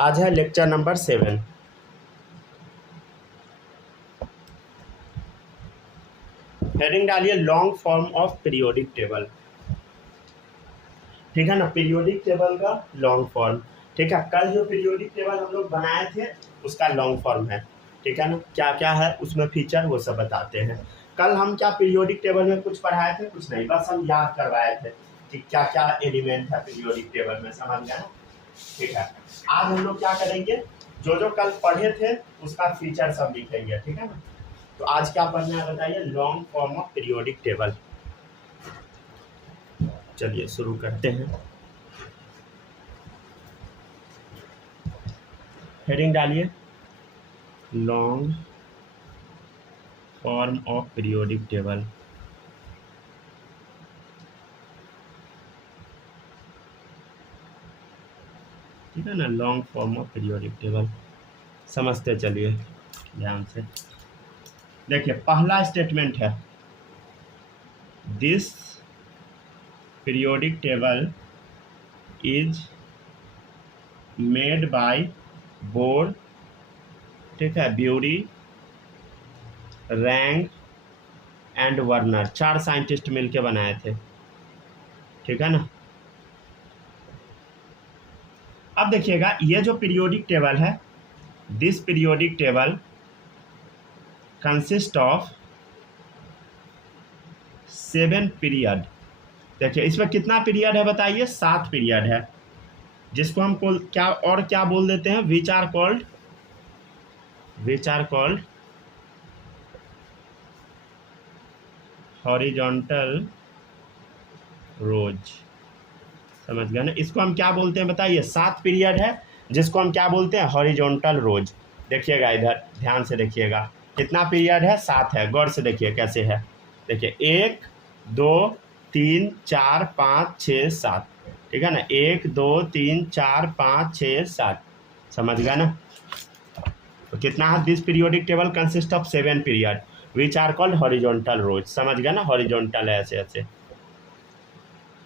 आज है lecture number 7। Heading डालिए long form of periodic table. ठीक है ना, पीरियोडिक टेबल का लॉन्ग फॉर्म। ठीक है, कल जो पीरियोडिक टेबल हम लोग बनाए थे उसका लॉन्ग फॉर्म है। ठीक है ना, क्या क्या है उसमें फीचर वो सब बताते हैं। कल हम क्या पीरियोडिक टेबल में कुछ पढ़ाए थे, कुछ नहीं, बस हम याद करवाए थे कि क्या क्या एलिमेंट है पीरियोडिक टेबल में, समझ गए ना। ठीक है, आज हम लोग क्या करेंगे, जो जो कल पढ़े थे उसका फीचर सब लिखेंगे। ठीक है ना, तो आज क्या पढ़ना है बताइए, long form of periodic table. चलिए शुरू करते हैं। हेडिंग डालिए long form of periodic table. ठीक है ना, long form of periodic table समझते चलिए ध्यान से। देखिए पहला स्टेटमेंट है, this periodic table is made by bore, ठीक है, bury, wrong and Werner, 4 scientist मिलके बनाए थे। ठीक है ना, अब देखिएगा ये जो पीरियोडिक टेबल है, this periodic table consist of 7 period. देखिए इसमें कितना पीरियड है बताइए, 7 पीरियड है, जिसको हम क्या और क्या बोल देते हैं, विच आर कॉल्ड हॉरिजॉन्टल रोज। समझ गए ना, इसको हम क्या बोलते हैं बताइए, 7 पीरियड है जिसको हम क्या बोलते हैं, हॉरिजॉन्टल रोज। देखिएगा इधर ध्यान से देखिएगा, कितना पीरियड है, 7 है। गौर से देखिए कैसे है, देखिए 1 2 3 4 5 6 7। ठीक है ना, 1 2 3 4 5 6 7, समझ गया ना। तो कितना है, this periodic table consist of 7 period which are called horizontal rows. समझ गया ना, हॉरिजॉन्टल है ऐसे ऐसे।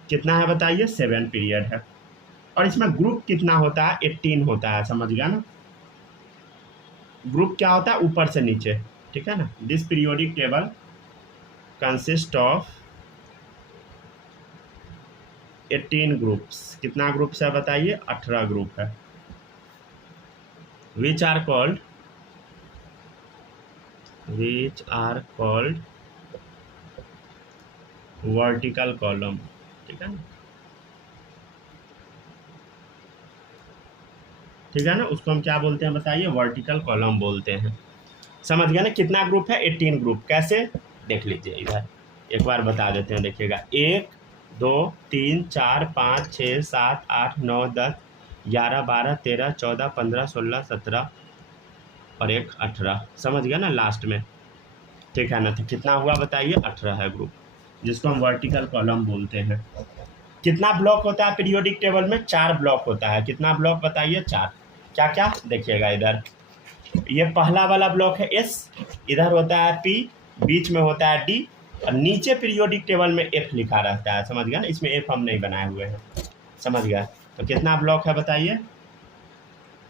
कितना है बताइए, 7 पीरियड है। और इसमें ग्रुप कितना होता है, 18 होता है। समझ गया ना, ग्रुप क्या होता है, ऊपर से नीचे। ठीक है ना, this periodic table consist of 18 groups. कितना ग्रुप्स है बताइए, 18 ग्रुप है। Which are called vertical column. ठीक है ना, ठीक है ना, उसको हम क्या बोलते हैं बताइए, वर्टिकल कॉलम बोलते हैं। समझ गया ना, कितना ग्रुप है, 18 ग्रुप। कैसे देख लीजिए इधर, एक बार बता देते हैं, देखिएगा 1 2 3 4 5 6 7 8 9 10 11 12 13 14 15 16 17 और 1 18। समझ गया ना लास्ट में। ठीक है ना, तो कितना हुआ बताइए, 18 है ग्रुप, जिसको हम वर्टिकल कॉलम बोलते हैं। कितना ब्लॉक होता है पीरियोडिक टेबल में, 4 ब्लॉक होता है। कितना ब्लॉक बताइए, 4। क्या क्या देखिएगा इधर, ये पहला वाला ब्लॉक है एस, इधर होता है पी, बीच में होता है डी, और नीचे पीरियोडिक टेबल में एफ लिखा रहता है। समझ गया ना, इसमें एफ हम नहीं बनाए हुए हैं। समझ गया, तो कितना ब्लॉक है बताइए,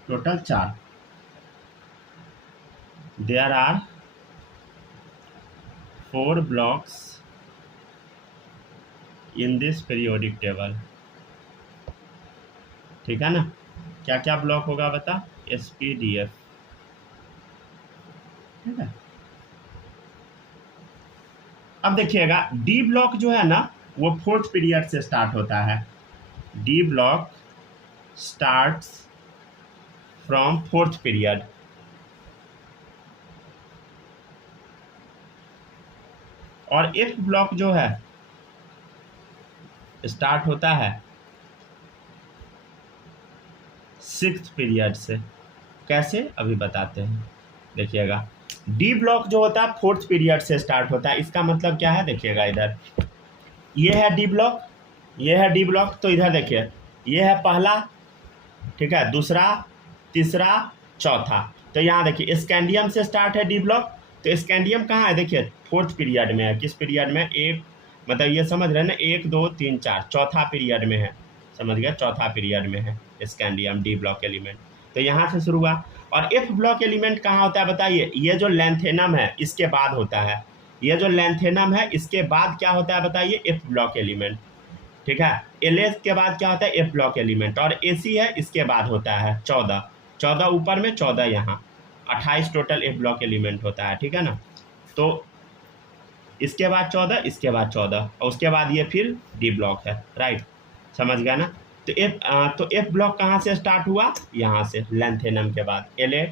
total 4। There are 4 blocks in this periodic table. ठीक है ना, क्या क्या ब्लॉक होगा बता, एस पी डी एफ। ठीक है, अब देखिएगा डी ब्लॉक जो है ना, वो 4th पीरियड से स्टार्ट होता है। D block starts from 4th period. और एफ ब्लॉक जो है स्टार्ट होता है 6th पीरियड से। कैसे अभी बताते हैं, देखिएगा डी ब्लॉक जो होता है 4th पीरियड से स्टार्ट होता है। इसका मतलब क्या है, देखिएगा इधर, ये है डी ब्लॉक, ये है डी ब्लॉक, तो इधर देखिए ये है पहला, ठीक है, दूसरा, तीसरा, चौथा। तो यहाँ देखिए स्कैंडियम से स्टार्ट है डी ब्लॉक, तो स्कैंडियम कहाँ है, देखिए 4th पीरियड में है। किस पीरियड में, एक मतलब ये समझ रहे हैं ना, 1 2 3 4, चौथा पीरियड में है। समझ गया, चौथा पीरियड में है स्कैंडियम डी ब्लॉक एलिमेंट। तो यहाँ से शुरू हुआ। और एफ ब्लॉक एलिमेंट कहाँ होता है बताइए, ये जो लैंथेनम है इसके बाद होता है, ये जो लैंथेनम है इसके बाद क्या होता है बताइए, एफ ब्लॉक एलिमेंट। ठीक है, एल के बाद क्या होता है, एफ ब्लॉक एलिमेंट। और ए सी है इसके बाद होता है 14, 14 ऊपर में 14 यहाँ, 28 टोटल एफ ब्लॉक एलिमेंट होता है। ठीक है ना, तो इसके बाद 14, इसके बाद 14, और उसके बाद ये फिर डी ब्लॉक है। राइट, समझ गया ना। तो एफ ब्लॉक कहाँ से स्टार्ट हुआ, यहाँ से लैंथेनम के बाद, एल ए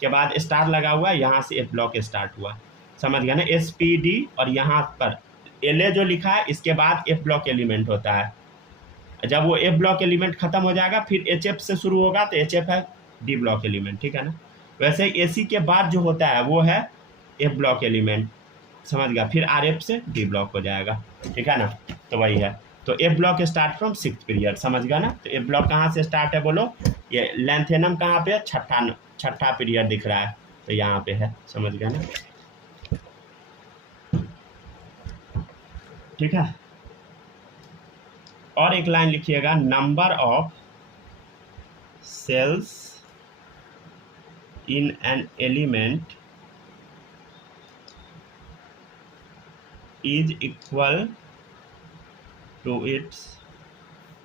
के बाद स्टार लगा हुआ, यहाँ से एफ ब्लॉक स्टार्ट हुआ। समझ गया ना, एस पी डी, और यहाँ पर एल ए जो लिखा है इसके बाद एफ ब्लॉक एलिमेंट होता है। जब वो एफ ब्लॉक एलिमेंट खत्म हो जाएगा फिर एच एफ से शुरू होगा, तो एच एफ है डी ब्लॉक एलिमेंट। ठीक है ना, वैसे ए सी के बाद जो होता है वो है एफ ब्लॉक एलिमेंट। समझ गया, फिर आर एफ से डी ब्लॉक हो जाएगा। ठीक है ना, तो वही है। तो F block start from 6th period. समझ गया ना, तो एफ ब्लॉक कहाँ से स्टार्ट है बोलो, ये लैंथेनम कहाँ पे है, छठा पीरियड दिख रहा है, तो यहाँ पे है। समझ गया ना, ठीक है। और एक लाइन लिखिएगा, number of cells in an element is equal to its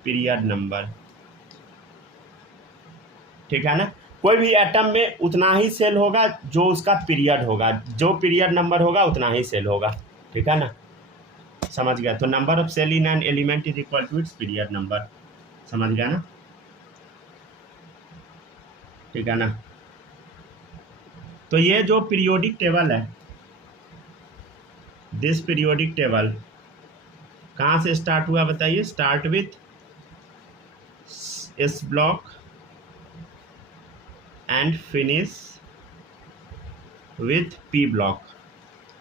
period number. ठीक है ना, कोई भी एटम में उतना ही सेल होगा जो उसका पीरियड होगा, जो पीरियड नंबर होगा उतना ही सेल होगा। ठीक है ना, समझ गया। तो number of cell in an element is equal to its period number. समझ गया ना, ठीक है ना। तो ये जो पीरियोडिक टेबल है, दिस पीरियोडिक टेबल कहाँ से स्टार्ट हुआ बताइए, start with S block and finish with P block.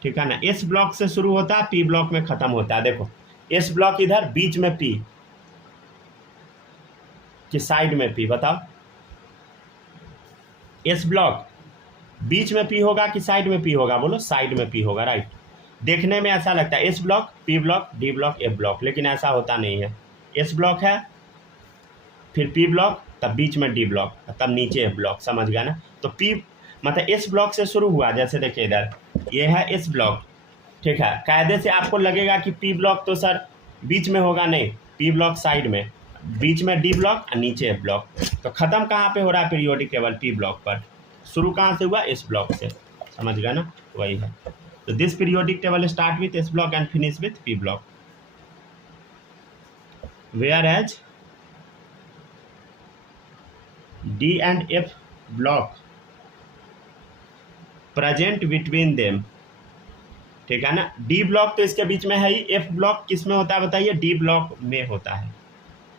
ठीक है ना, एस ब्लॉक से शुरू होता है, पी ब्लॉक में खत्म होता है। देखो एस ब्लॉक इधर, बीच में पी कि साइड में पी, बताओ। एस ब्लॉक बीच में पी होगा कि साइड में पी होगा, बोलो साइड में पी होगा। राइट, देखने में ऐसा लगता है S block, P block, D block, F block, लेकिन ऐसा होता नहीं है। एस ब्लॉक है, फिर पी ब्लॉक, तब बीच में डी ब्लॉक, तब नीचे एफ ब्लॉक। समझ गया ना, तो पी मतलब एस ब्लॉक से शुरू हुआ। जैसे देखिए इधर ये है एस ब्लॉक। ठीक है, कायदे से आपको लगेगा कि पी ब्लॉक तो सर बीच में होगा, नहीं, पी ब्लॉक साइड में, बीच में डी ब्लॉक और नीचे एफ ब्लॉक। तो ख़त्म कहाँ पे हो रहा है पीरियोडिक टेबल, पी ब्लॉक पर। शुरू कहाँ से हुआ, एस ब्लॉक से। समझ गया ना, वही है। तो this periodic table start with S block and finish with P block, whereas D and F block present between them. ठीक है ना, डी ब्लॉक तो इसके बीच में है ही, एफ ब्लॉक किस में होता है बताइए, डी ब्लॉक में होता है।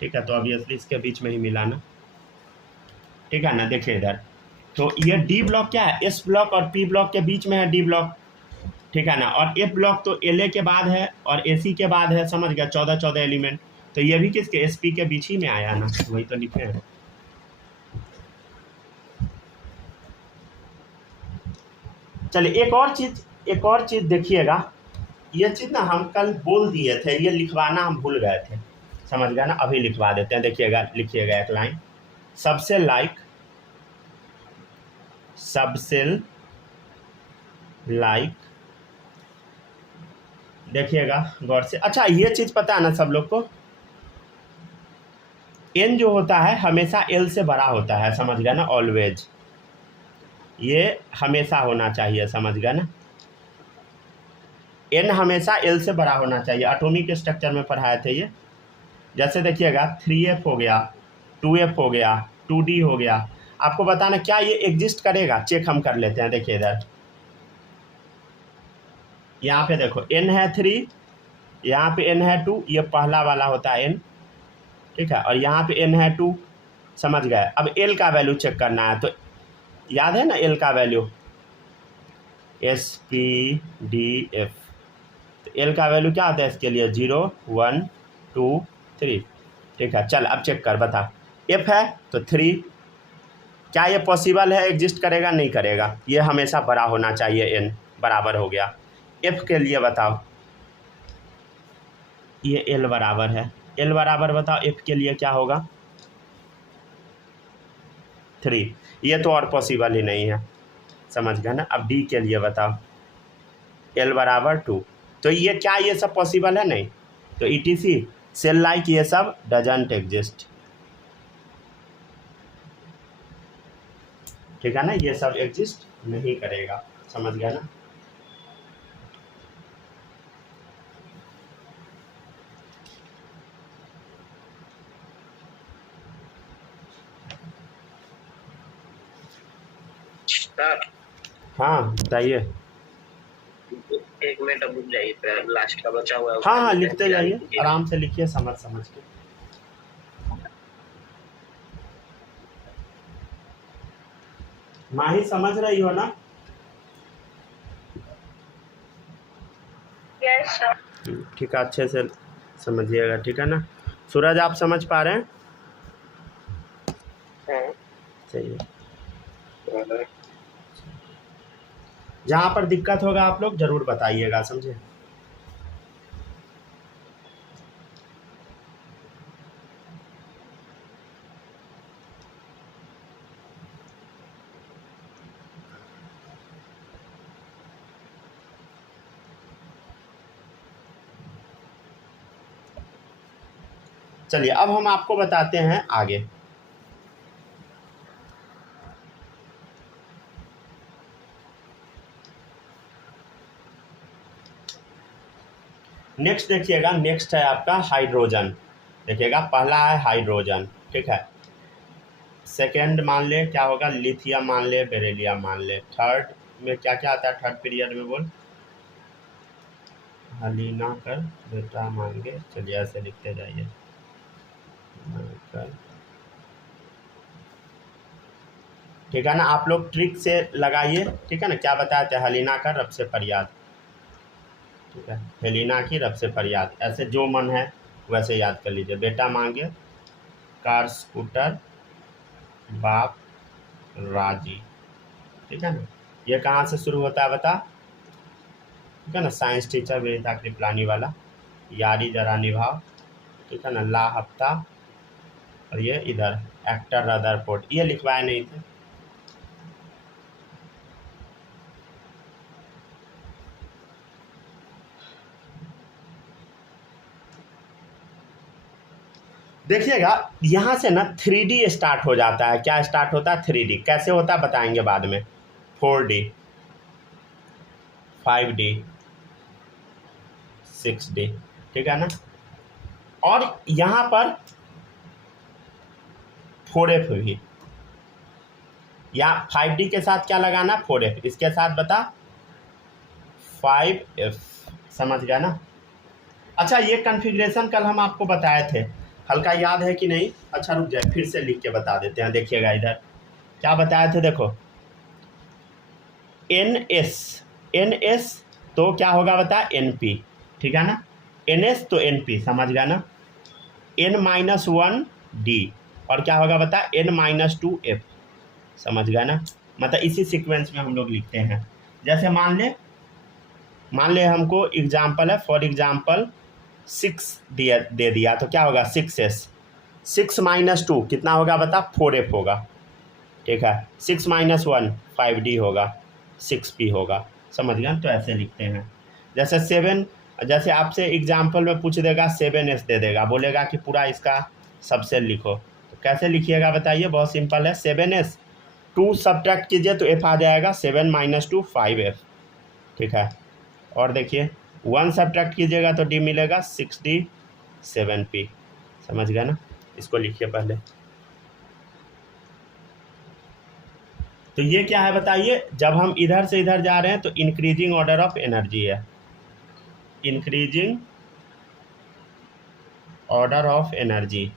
ठीक है, तो ऑब्वियसली इसके बीच में ही मिला ना। ठीक है ना, देखिए इधर, तो ये डी ब्लॉक क्या है, एस ब्लॉक और पी ब्लॉक के बीच में है डी ब्लॉक। ठीक है ना, और एफ ब्लॉक तो एल ए के बाद है और ए सी के बाद है। समझ गया, 14 एलिमेंट, तो ये भी किसके, एस पी के बीच ही में आया ना, वही तो लिखे हैं। चलिए एक और चीज़ देखिएगा, ये चीज़ ना हम कल बोल दिए थे, ये लिखवाना हम भूल गए थे। समझ गया ना, अभी लिखवा देते हैं। देखिएगा, लिखिएगा एक लाइन, सबसे लाइक, देखिएगा गौर से। अच्छा, ये चीज़ पता है ना सब लोग को, एन जो होता है हमेशा एल से बड़ा होता है। समझ गया ना, ऑलवेज, ये हमेशा होना चाहिए। समझ गया ना, एन हमेशा एल से बड़ा होना चाहिए। एटॉमिक स्ट्रक्चर में पढ़ाए थे ये। जैसे देखिएगा 3f हो गया, 2f हो गया, 2d हो गया। आपको बताना क्या ये एग्जिस्ट करेगा, चेक हम कर लेते हैं। देखिए इधर, यहाँ पे देखो n है 3, यहाँ पे n है 2, ये पहला वाला होता है n। ठीक है, और यहाँ पे n है 2। समझ गए। अब l का वैल्यू चेक करना है, तो याद है ना l का वैल्यू, SPDF। तो l का वैल्यू क्या होता है इसके लिए, 0 1 2 3। ठीक है, चल अब चेक कर, बता। f है तो 3, क्या ये पॉसिबल है, एग्जिस्ट करेगा, नहीं करेगा। ये हमेशा बड़ा होना चाहिए, n बराबर हो गया। f के लिए बताओ, ये l बराबर है, l बराबर बताओ f के लिए क्या होगा, 3, ये तो और पॉसिबल ही नहीं है, समझ गए ना। अब डी के लिए बताओ, L बराबर 2, तो ये क्या ये सब पॉसिबल है नहीं, तो ETC सेल लाइक ये सब डजंट एग्जिस्ट, ठीक है ना, ये सब एग्जिस्ट नहीं करेगा, समझ गया ना। हाँ बताइए। एक मिनट अब रुक जाइए, फिर लास्ट का बचा हुआ है। हाँ हाँ लिखते जाइए, आराम से लिखिए, समझ समझ के। माही समझ रही हो ना? Yes sir. ठीक है, अच्छे से समझिएगा, ठीक है ना। सूरज आप समझ पा रहे हैं? सही है। जहाँ पर दिक्कत होगा आप लोग जरूर बताइएगा, समझे। चलिए अब हम आपको बताते हैं आगे। नेक्स्ट देखिएगा, नेक्स्ट है आपका हाइड्रोजन। देखिएगा पहला है हाइड्रोजन, ठीक है। सेकंड मान ले क्या होगा, लिथियम मान ले, बेरिलियम मान ले। थर्ड में क्या क्या आता है, थर्ड पीरियड में बोल, हलीना कर बेटा मांगे, चलिए ऐसे लिखते जाइए, ठीक है ना। आप लोग ट्रिक से लगाइए, ठीक है ना। क्या बताते हैं, हलीना का रब से फरियाद, ठीक है, हेलिना की रब से फरियाद, ऐसे जो मन है वैसे याद कर लीजिए। बेटा मांगे, कार स्कूटर, बाप राजी, ठीक है ना। ये कहाँ से शुरू होता है बता, ठीक है ना। साइंस टीचर वेदिता कृपलानी वाला, यारी जरा निभाओ, ठीक है ना। ला हफ्ता, और ये इधर एक्टर रदरफोर्ड, ये लिखवाए नहीं थे। देखिएगा यहाँ से ना 3D स्टार्ट हो जाता है। क्या स्टार्ट होता है, 3D। कैसे होता है बताएंगे बाद में। 4D, 5D, 6D, ठीक है ना। और यहाँ पर 4F भी, या 5D के साथ क्या लगाना, 4F, इसके साथ बता 5F, समझ गया ना। अच्छा ये कॉन्फ़िगरेशन कल हम आपको बताए थे, हल्का याद है कि नहीं। अच्छा रुक जाए, फिर से लिख के बता देते हैं। देखिएगा इधर क्या बताए थे, देखो NS तो क्या होगा बता, NP, ठीक है ना। NS तो NP, समझ गया ना। N-1D, और क्या होगा बता, N-2F, समझ गया ना। मतलब इसी सीक्वेंस में हम लोग लिखते हैं। जैसे मान ले हमको एग्जाम्पल है, फॉर एग्जाम्पल 6 दे दिया, तो क्या होगा 6S, 6 - 2 कितना होगा बता, 4F होगा, ठीक है। 6 - 1 5D होगा, 6P होगा, समझ गया। तो ऐसे लिखते हैं। जैसे 7, जैसे आपसे एग्जाम्पल में पूछ देगा 7S दे देगा, बोलेगा कि पूरा इसका सबसे लिखो, तो कैसे लिखिएगा बताइए। बहुत सिंपल है, 7S, 2 सब्ट्रैक्ट कीजिए तो F आ जाएगा, 7 - 2 5F, ठीक है। और देखिए 1 सब्ट्रैक्ट कीजिएगा तो D मिलेगा, 6D 7P, समझ गया ना। इसको लिखिए पहले। तो ये क्या है बताइए, जब हम इधर से इधर जा रहे हैं तो इंक्रीजिंग ऑर्डर ऑफ एनर्जी है, इंक्रीजिंग ऑर्डर ऑफ एनर्जी।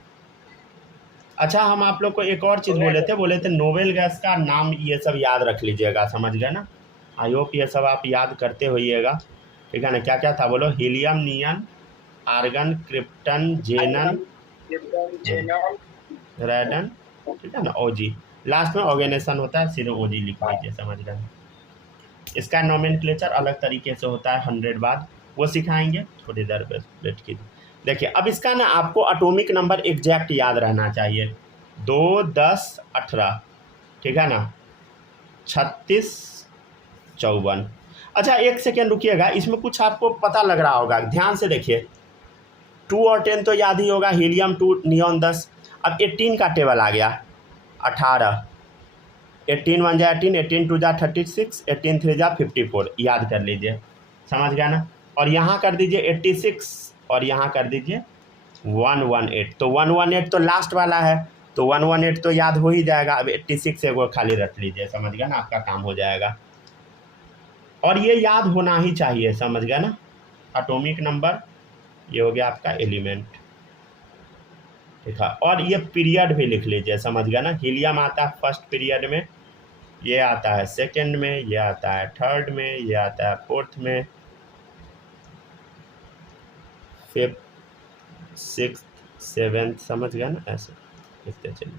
अच्छा हम आप लोग को एक और चीज़ बोले थे नोबेल गैस का नाम, ये सब याद रख लीजिएगा, समझ गए ना। आई होप ये सब आप याद करते होइएगा, ठीक है ना। क्या क्या था बोलो, हीलियम, नियन, आर्गन, क्रिप्टन, जेनन, रेडन, ठीक है ना, ओजी। लास्ट में ऑर्गेनाइजेशन होता है, सीधे ओजी लिख लीजिए, समझ गए। इसका नोमेनक्लेचर अलग तरीके से होता है 100 बाद, वो सिखाएंगे, थोड़ी देर वेट कीजिए। देखिए अब इसका ना आपको एटॉमिक नंबर एग्जैक्ट याद रहना चाहिए, 2, 10, 18, ठीक है ना, 36 54। अच्छा एक सेकेंड रुकिएगा, इसमें कुछ आपको पता लग रहा होगा, ध्यान से देखिए। 2 और 10 तो याद ही होगा, हीलियम 2 नियॉन 10। अब 18 का टेबल आ गया, 18। 18 1 जा 18, 18 2 जा 36, 18 3 जा 54, याद कर लीजिए, समझ गया ना। और यहाँ कर दीजिए 86 और यहाँ कर दीजिए 118। तो 118 तो लास्ट वाला है, तो 118 तो याद हो ही जाएगा। अब 86 से वो खाली रख लीजिए, समझ गया ना, आपका काम हो जाएगा। और ये याद होना ही चाहिए, समझ गया ना। एटॉमिक नंबर ये हो गया आपका एलिमेंट, ठीक है। और ये पीरियड भी लिख लीजिए, समझ गया ना। हीलियम आता है फर्स्ट पीरियड में, ये आता है सेकंड में, ये आता है थर्ड में, ये आता है फोर्थ में, फिफ्थ सिक्स्थ सेवेंथ, समझ गया ना, ऐसे लिखते चलिए।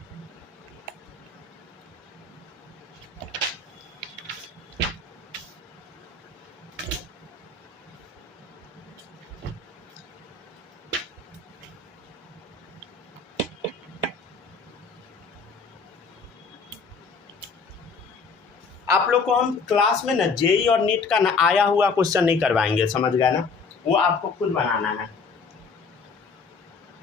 आप लोग को हम क्लास में ना जेई और नीट का ना आया हुआ क्वेश्चन नहीं करवाएंगे, समझ गया ना, वो आपको खुद बनाना है।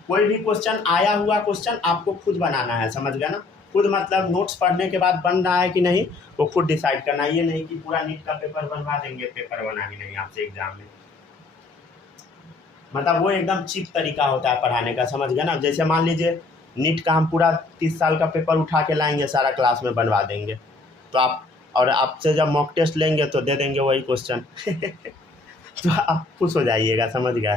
कोई भी क्वेश्चन आया हुआ क्वेश्चन आपको खुद बनाना है, समझ गया ना। खुद मतलब नोट्स पढ़ने के बाद बन रहा है कि नहीं वो खुद डिसाइड करना है। ये नहीं कि पूरा नीट का पेपर बनवा देंगे, पेपर बना ही नहीं आपसे एग्जाम में, मतलब वो एकदम चीप तरीका होता है पढ़ाने का, समझ गया ना। जैसे मान लीजिए नीट का हम पूरा 30 साल का पेपर उठा के लाएंगे, सारा क्लास में बनवा देंगे, तो आप और आपसे जब मॉक टेस्ट लेंगे तो दे देंगे वही क्वेश्चन तो आप खुश हो जाइएगा, समझ गया।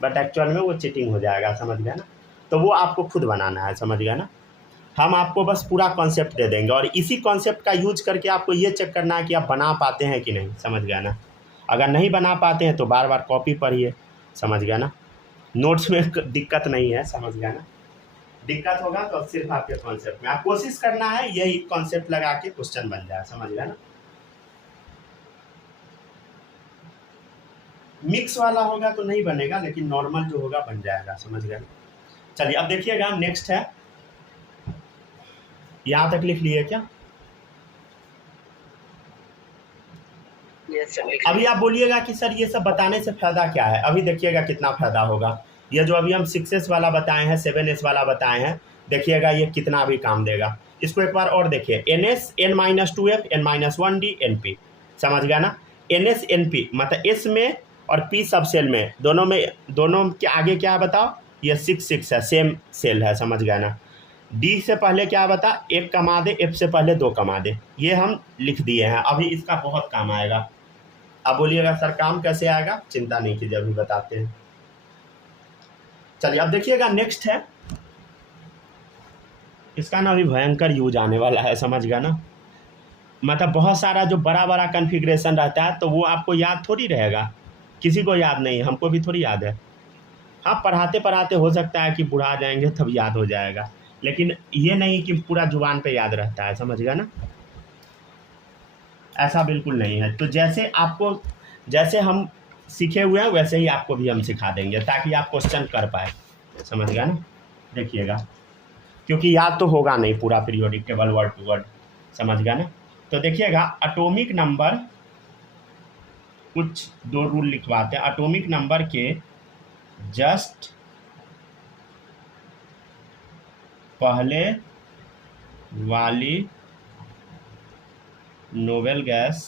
बट एक्चुअल में वो चीटिंग हो जाएगा, समझ गया ना। तो वो आपको खुद बनाना है, समझ गया ना। हम आपको बस पूरा कॉन्सेप्ट दे देंगे और इसी कॉन्सेप्ट का यूज करके आपको ये चेक करना है कि आप बना पाते हैं कि नहीं, समझ गया ना। अगर नहीं बना पाते हैं तो बार बार कॉपी पढ़िए, समझ गया ना। नोट्स में दिक्कत नहीं है, समझ गया ना। दिक्कत होगा तो सिर्फ आपके कॉन्सेप्ट में, आप कोशिश करना है यही कॉन्सेप्ट लगा के क्वेश्चन बन जाए, समझ गया ना। मिक्स वाला होगा तो नहीं बनेगा, लेकिन नॉर्मल जो होगा बन जाएगा, समझ गया ना। चलिए अब देखिएगा, नेक्स्ट है, यहाँ तक लिख लिए क्या? अभी आप बोलिएगा कि सर ये सब बताने से फायदा क्या है। अभी देखिएगा कितना फायदा होगा। ये जो अभी हम 6S वाला बताए हैं, 7S वाला बताए हैं, देखिएगा ये कितना भी काम देगा। इसको एक बार और देखिए, NS N-2F N-1D NP, समझ गया ना। NS NP मतलब S में और P सब सेल में, दोनों के आगे क्या बताओ, ये 6 है, सेम सेल है, समझ गया ना। D से पहले क्या बता, 1 कमा दे, F से पहले 2 कमा दे, ये हम लिख दिए हैं। अभी इसका बहुत काम आएगा। अब बोलिएगा सर काम कैसे आएगा, चिंता नहीं कीजिए, अभी बताते हैं। चलिए अब देखिएगा, नेक्स्ट है, इसका ना अभी भयंकर यूज आने वाला है, समझ गया ना। मतलब बहुत सारा जो बड़ा बड़ा कॉन्फ़िगरेशन रहता है तो वो आपको याद थोड़ी रहेगा, किसी को याद नहीं, हमको भी थोड़ी याद है। हाँ पढ़ाते पढ़ाते हो सकता है कि बुढ़ा जाएंगे तब याद हो जाएगा, लेकिन ये नहीं कि पूरा जुबान पे याद रहता है, समझ गया ना। ऐसा बिल्कुल नहीं है। तो जैसे हम सीखे हुए हैं वैसे ही आपको भी हम सिखा देंगे, ताकि आप क्वेश्चन कर पाए, समझ गया ना। देखिएगा, क्योंकि याद तो होगा नहीं पूरा periodic table word to word, समझ गया ना। तो देखिएगा, एटॉमिक नंबर, कुछ 2 रूल लिखवाते हैं। एटॉमिक नंबर के जस्ट पहले वाली नोबेल गैस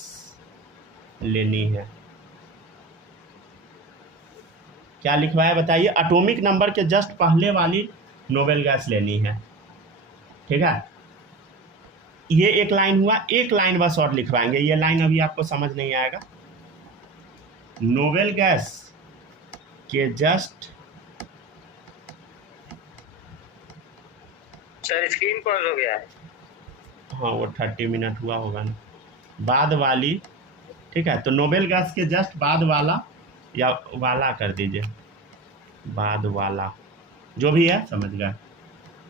लेनी है। क्या लिखवाया बताइए, एटॉमिक नंबर के जस्ट पहले वाली नोबेल गैस लेनी है, ठीक है। ये एक लाइन हुआ, एक लाइन बस और लिखवाएंगे, ये लाइन अभी आपको समझ नहीं आएगा। नोबेल गैस के जस्ट, सर स्क्रीन पॉज हो गया है। हाँ वो 30 मिनट हुआ होगा ना, बाद वाली, ठीक है। तो नोबेल गैस के जस्ट बाद वाला, या वाला कर दीजिए, बाद वाला जो भी है, समझ गए,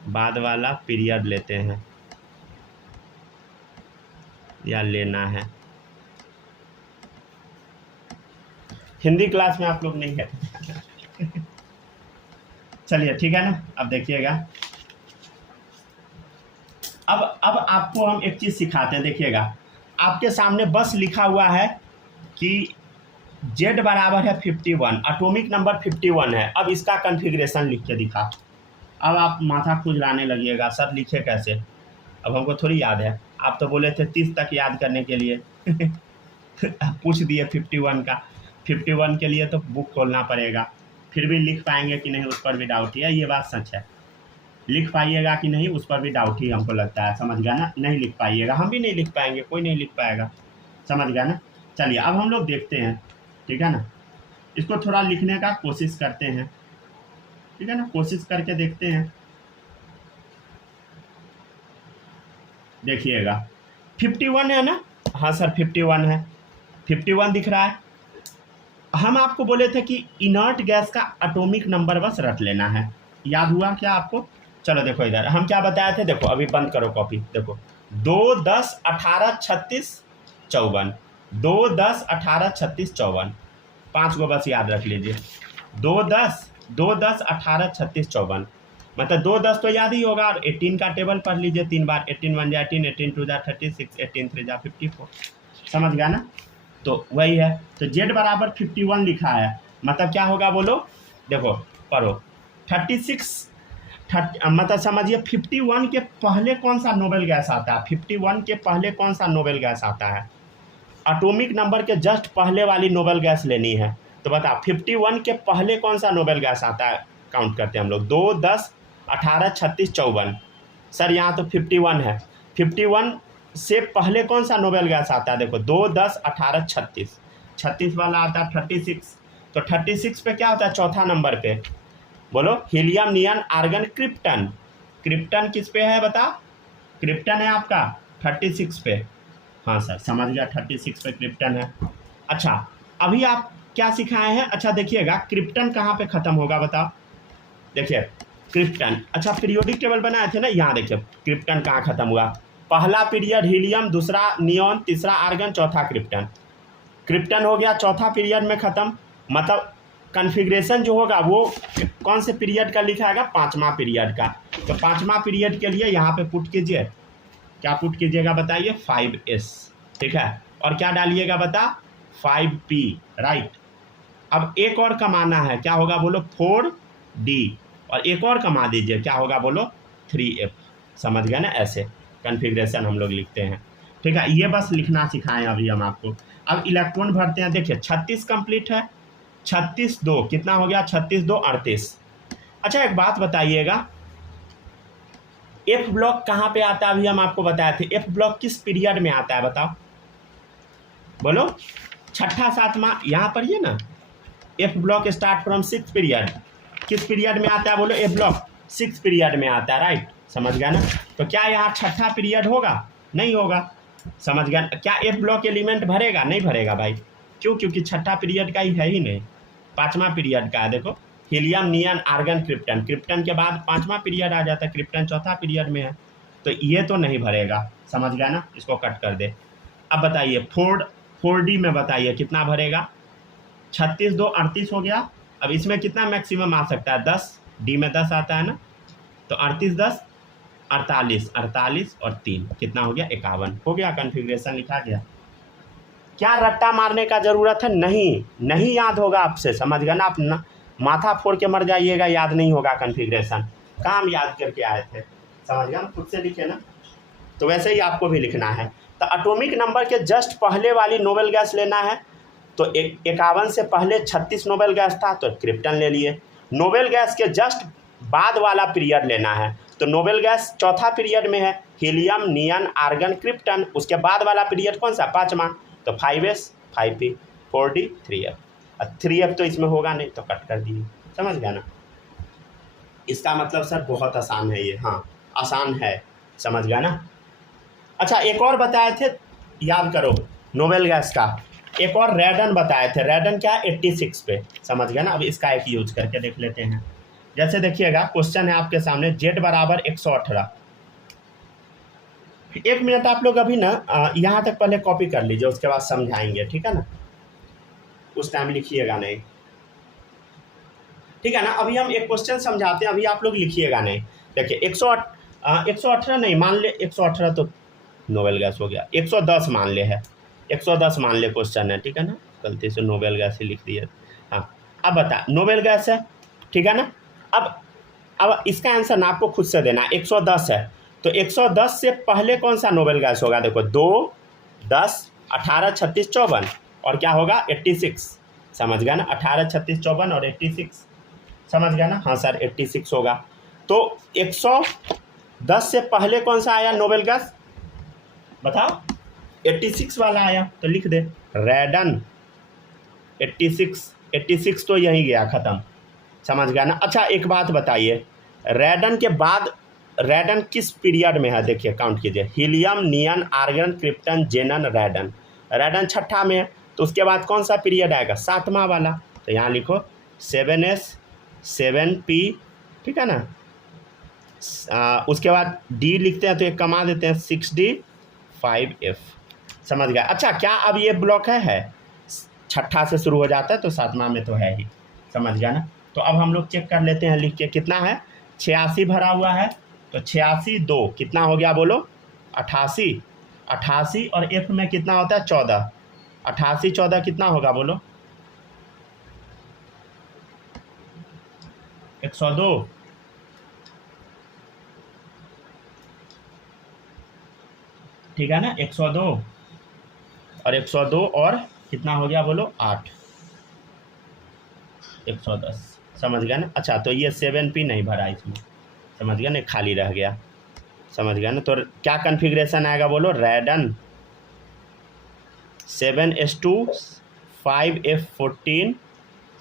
बाद वाला पीरियड लेते हैं या लेना है। हिंदी क्लास में आप लोग नहीं है चलिए ठीक है ना। अब देखिएगा, अब आपको आपको हम एक चीज़ सिखाते हैं, देखिएगा आपके सामने बस लिखा हुआ है कि Z बराबर है 51, एटॉमिक नंबर 51 है। अब इसका कन्फिग्रेशन लिख के दिखा। अब आप माथा खुजलाने लगिएगा, सर लिखे कैसे, अब हमको थोड़ी याद है, आप तो बोले थे 30 तक याद करने के लिए पूछ दिए 51 का। 51 के लिए तो बुक खोलना पड़ेगा, फिर भी लिख पाएंगे कि नहीं उस पर भी डाउट ही है। ये बात सच है, लिख पाइएगा कि नहीं उस पर भी डाउट ही हमको लगता है, समझ गया ना। नहीं लिख पाइएगा, हम भी नहीं लिख पाएंगे, कोई नहीं लिख पाएगा, समझ गया ना। चलिए अब हम लोग देखते हैं, ठीक है ना, इसको थोड़ा लिखने का कोशिश करते हैं, ठीक है ना, कोशिश करके देखते हैं। देखिएगा 51 है ना, हाँ सर 51 है, 51 दिख रहा है। हम आपको बोले थे कि इनर्ट गैस का एटॉमिक नंबर बस रट लेना है, याद हुआ क्या आपको? चलो देखो इधर हम क्या बताए थे, देखो अभी बंद करो कॉपी, देखो 2, 10, 18, 36, 54, 2, 10, 18, 36, 54, 5 को बस याद रख लीजिए। 2, 10, 18, 36, 54, मतलब 2, 10 तो याद ही होगा, और 18 का टेबल पढ़ लीजिए 3 बार, 18 1 जा 18, 18 2 जा 36, 18 3 जा 54, समझ गया ना। तो वही है, तो Z बराबर 51 लिखा है, मतलब क्या होगा बोलो, देखो पढ़ो 36, मतलब समझिए 51 के पहले कौन सा नोबेल गैस आता है, 51 के पहले कौन सा नोबेल गैस आता है, एटॉमिक नंबर के जस्ट पहले वाली नोबेल गैस लेनी है। तो बता 51 के पहले कौन सा नोबेल गैस आता है, काउंट करते हैं हम लोग, 2, 10, 18, 36, 54, सर यहाँ तो 51 है, 51 से पहले कौन सा नोबेल गैस आता है, देखो 2, 10, 18, 36, 36 वाला आता है 36, तो 36 पे क्या होता है चौथा नंबर पे, बोलो हीलियम, नियन, आर्गन, क्रिप्टन। क्रिप्टन किस पे है बता, क्रिप्टन है आपका 36 पे, हाँ सर समझ गया 36 पे क्रिप्टन है। अच्छा अभी आप क्या सिखाए हैं, अच्छा देखिएगा क्रिप्टन कहाँ पे ख़त्म होगा बताओ, देखिए क्रिप्टन, अच्छा पीरियोडिक टेबल बनाए थे ना, यहाँ देखिए क्रिप्टन कहाँ ख़त्म हुआ, पहला पीरियड हीलियम, दूसरा नियॉन, तीसरा आर्गन, चौथा क्रिप्टन। क्रिप्टन हो गया चौथा पीरियड में ख़त्म, मतलब कन्फिग्रेशन जो होगा वो कौन से पीरियड का लिखा है, पाँचवा पीरियड का। तो पाँचवा पीरियड के लिए यहाँ पे पुट कीजिए, क्या पुट कीजिएगा बताइए, 5s, ठीक है, और क्या डालिएगा बता, 5p, राइट। अब एक और कमाना है, क्या होगा बोलो, 4d, और एक और कमा दीजिए, क्या होगा बोलो, 3f, समझ गए ना, ऐसे कन्फिग्रेशन हम लोग लिखते हैं, ठीक है। ये बस लिखना सिखाएं अभी हम आपको। अब इलेक्ट्रॉन भरते हैं, देखिए 36 कंप्लीट है, 36 2 कितना हो गया, 36 2 38। अच्छा एक बात बताइएगा, एफ ब्लॉक कहाँ पे आता है, अभी हम आपको बताए थे, एफ ब्लॉक किस पीरियड में आता है बताओ, बोलो छठा सातवां, यहाँ पर ये ना F block start from 6 period, किस पीरियड में आता है बोलो, एफ ब्लॉक 6 पीरियड में आता है, राइट, समझ गया ना। तो क्या यहाँ छठा पीरियड होगा, नहीं होगा, समझ गया। क्या एफ ब्लॉक एलिमेंट भरेगा, नहीं भरेगा भाई, क्यों, क्योंकि छठा पीरियड का ही है ही नहीं, पाँचवा पीरियड का है। देखो हीलियम, नियन, आर्गन, क्रिप्टन, क्रिप्टन के बाद पाँचवा पीरियड आ जाता है, क्रिप्टन चौथा पीरियड में है, तो ये तो नहीं भरेगा, समझ गया ना, इसको कट कर दे। अब बताइए 4d में बताइए कितना भरेगा, 36 2 38 हो गया। अब इसमें कितना मैक्सिमम आ सकता है, 10, डी में 10 आता है ना, तो 38 10 48, 48 और 3 कितना हो गया, 51 हो गया, कन्फिग्रेशन लिखा गया। क्या रट्टा मारने का ज़रूरत है, नहीं याद होगा आपसे, समझ गया ना, आप माथा फोड़ के मर जाइएगा, याद नहीं होगा कन्फिग्रेशन, काम याद करके आए थे, समझ गया ना, खुद से लिखे ना, तो वैसे ही आपको भी लिखना है। तो एटॉमिक नंबर के जस्ट पहले वाली नोबेल गैस लेना है, तो 51 से पहले 36 नोबेल गैस था, तो क्रिप्टन ले लिए। नोबेल गैस के जस्ट बाद वाला पीरियड लेना है, तो नोबेल गैस चौथा पीरियड में है, हीलियम, नियन, आर्गन, क्रिप्टन, उसके बाद वाला पीरियड कौन सा, पाँचवा, तो 5s 5p 4d 3f, 3f तो इसमें होगा नहीं, तो कट कर दिए, समझ गया ना। इसका मतलब सर बहुत आसान है ये, हाँ आसान है, समझ गया ना। अच्छा एक और बताए थे, याद करो नोबेल गैस का, एक और रेडन बताए थे, रेडन क्या 86 पे, समझ गया ना। अब इसका एक यूज करके देख लेते हैं, जैसे देखिएगा क्वेश्चन है आपके सामने, Z बराबर 118, एक मिनट आप लोग अभी ना यहाँ तक पहले कॉपी कर लीजिए, उसके बाद समझाएंगे, ठीक है ना, उस टाइम लिखिएगा नहीं, ठीक है ना। अभी हम एक क्वेश्चन समझाते हैं, अभी आप लोग लिखिएगा नहीं। देखिए 118 नहीं, मान ले 118 तो नोबेल गैस हो गया। 110 मान ले है, 110 मान ले क्वेश्चन है, ठीक है ना, गलती से नोबेल गैस ही लिख दिया। हाँ, अब बता, नोबेल गैस है, ठीक है ना। अब इसका आंसर ना आपको खुद से देना। 110 है तो 110 से पहले कौन सा नोबेल गैस होगा, देखो 2, 10, 18, 36, 54 और क्या होगा 86, समझ गया ना, 18, 36, 54 और 86, समझ गया ना। हाँ सर 86 होगा। तो 110 से पहले कौन सा आया नोबेल गैस, बताओ। 86 वाला आया, तो लिख दे रेडन 86, 86 तो यहीं गया खत्म, समझ गया ना। अच्छा एक बात बताइए, रेडन के बाद रेडन किस पीरियड में है, देखिए काउंट कीजिए, हीलियम, नियन, आर्गन, क्रिप्टन, जेनन, रेडन। रेडन छठा में है, तो उसके बाद कौन सा पीरियड आएगा, सातवां वाला। तो यहाँ लिखो 7s 7p, ठीक है ना। उसके बाद डी लिखते हैं तो एक कमा देते हैं 6d 5f, समझ गया। अच्छा क्या अब ये ब्लॉक है छठा से शुरू हो जाता है तो सातवां में तो है ही, समझ गया ना। तो अब हम लोग चेक कर लेते हैं लिख के, कितना है 86 भरा हुआ है, तो 86 2 कितना हो गया बोलो 88, 88 और एफ में कितना होता है 14, 88 14 कितना होगा बोलो 102, ठीक है ना, 102 और 102 और कितना हो गया बोलो 8, 110, समझ गया ना। अच्छा तो ये 7p नहीं भरा इसमें, समझ गया ना, खाली रह गया, समझ गया ना। तो क्या कन्फिग्रेशन आएगा बोलो, रेडन 7s2 5f14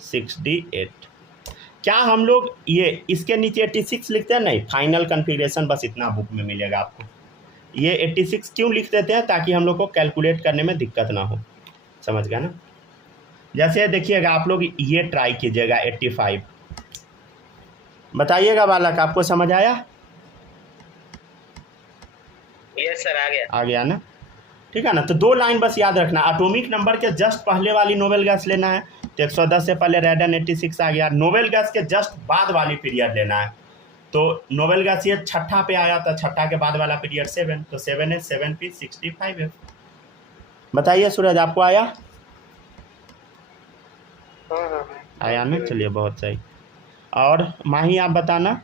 6d8। क्या हम लोग ये इसके नीचे 86 लिखते हैं, नहीं, फाइनल कन्फिग्रेशन बस इतना बुक में मिलेगा आपको। ये 86 क्यों लिख देते हैं, ताकि हम लोग को कैलकुलेट करने में दिक्कत ना हो, समझ गया ना। जैसे देखिएगा आप लोग ये ट्राई कीजिएगा 85, बताइएगा बालक आपको समझ आया। यस सर आ गया ना, ठीक है ना। तो 2 लाइन बस याद रखना, एटॉमिक नंबर के जस्ट पहले वाली नोबेल गैस लेना है, तो 110 से पहले रेडन 86 आ गया। नोबेल गैस के जस्ट बाद वाली पीरियड लेना है, तो नोबेल गैस ये छठा पे आया था, छठा के बाद वाला पीरियड 7, तो 7 है 7p 65 है। बताइए सूरज आपको आया, आया ना, चलिए बहुत सही। और माही आप बताना,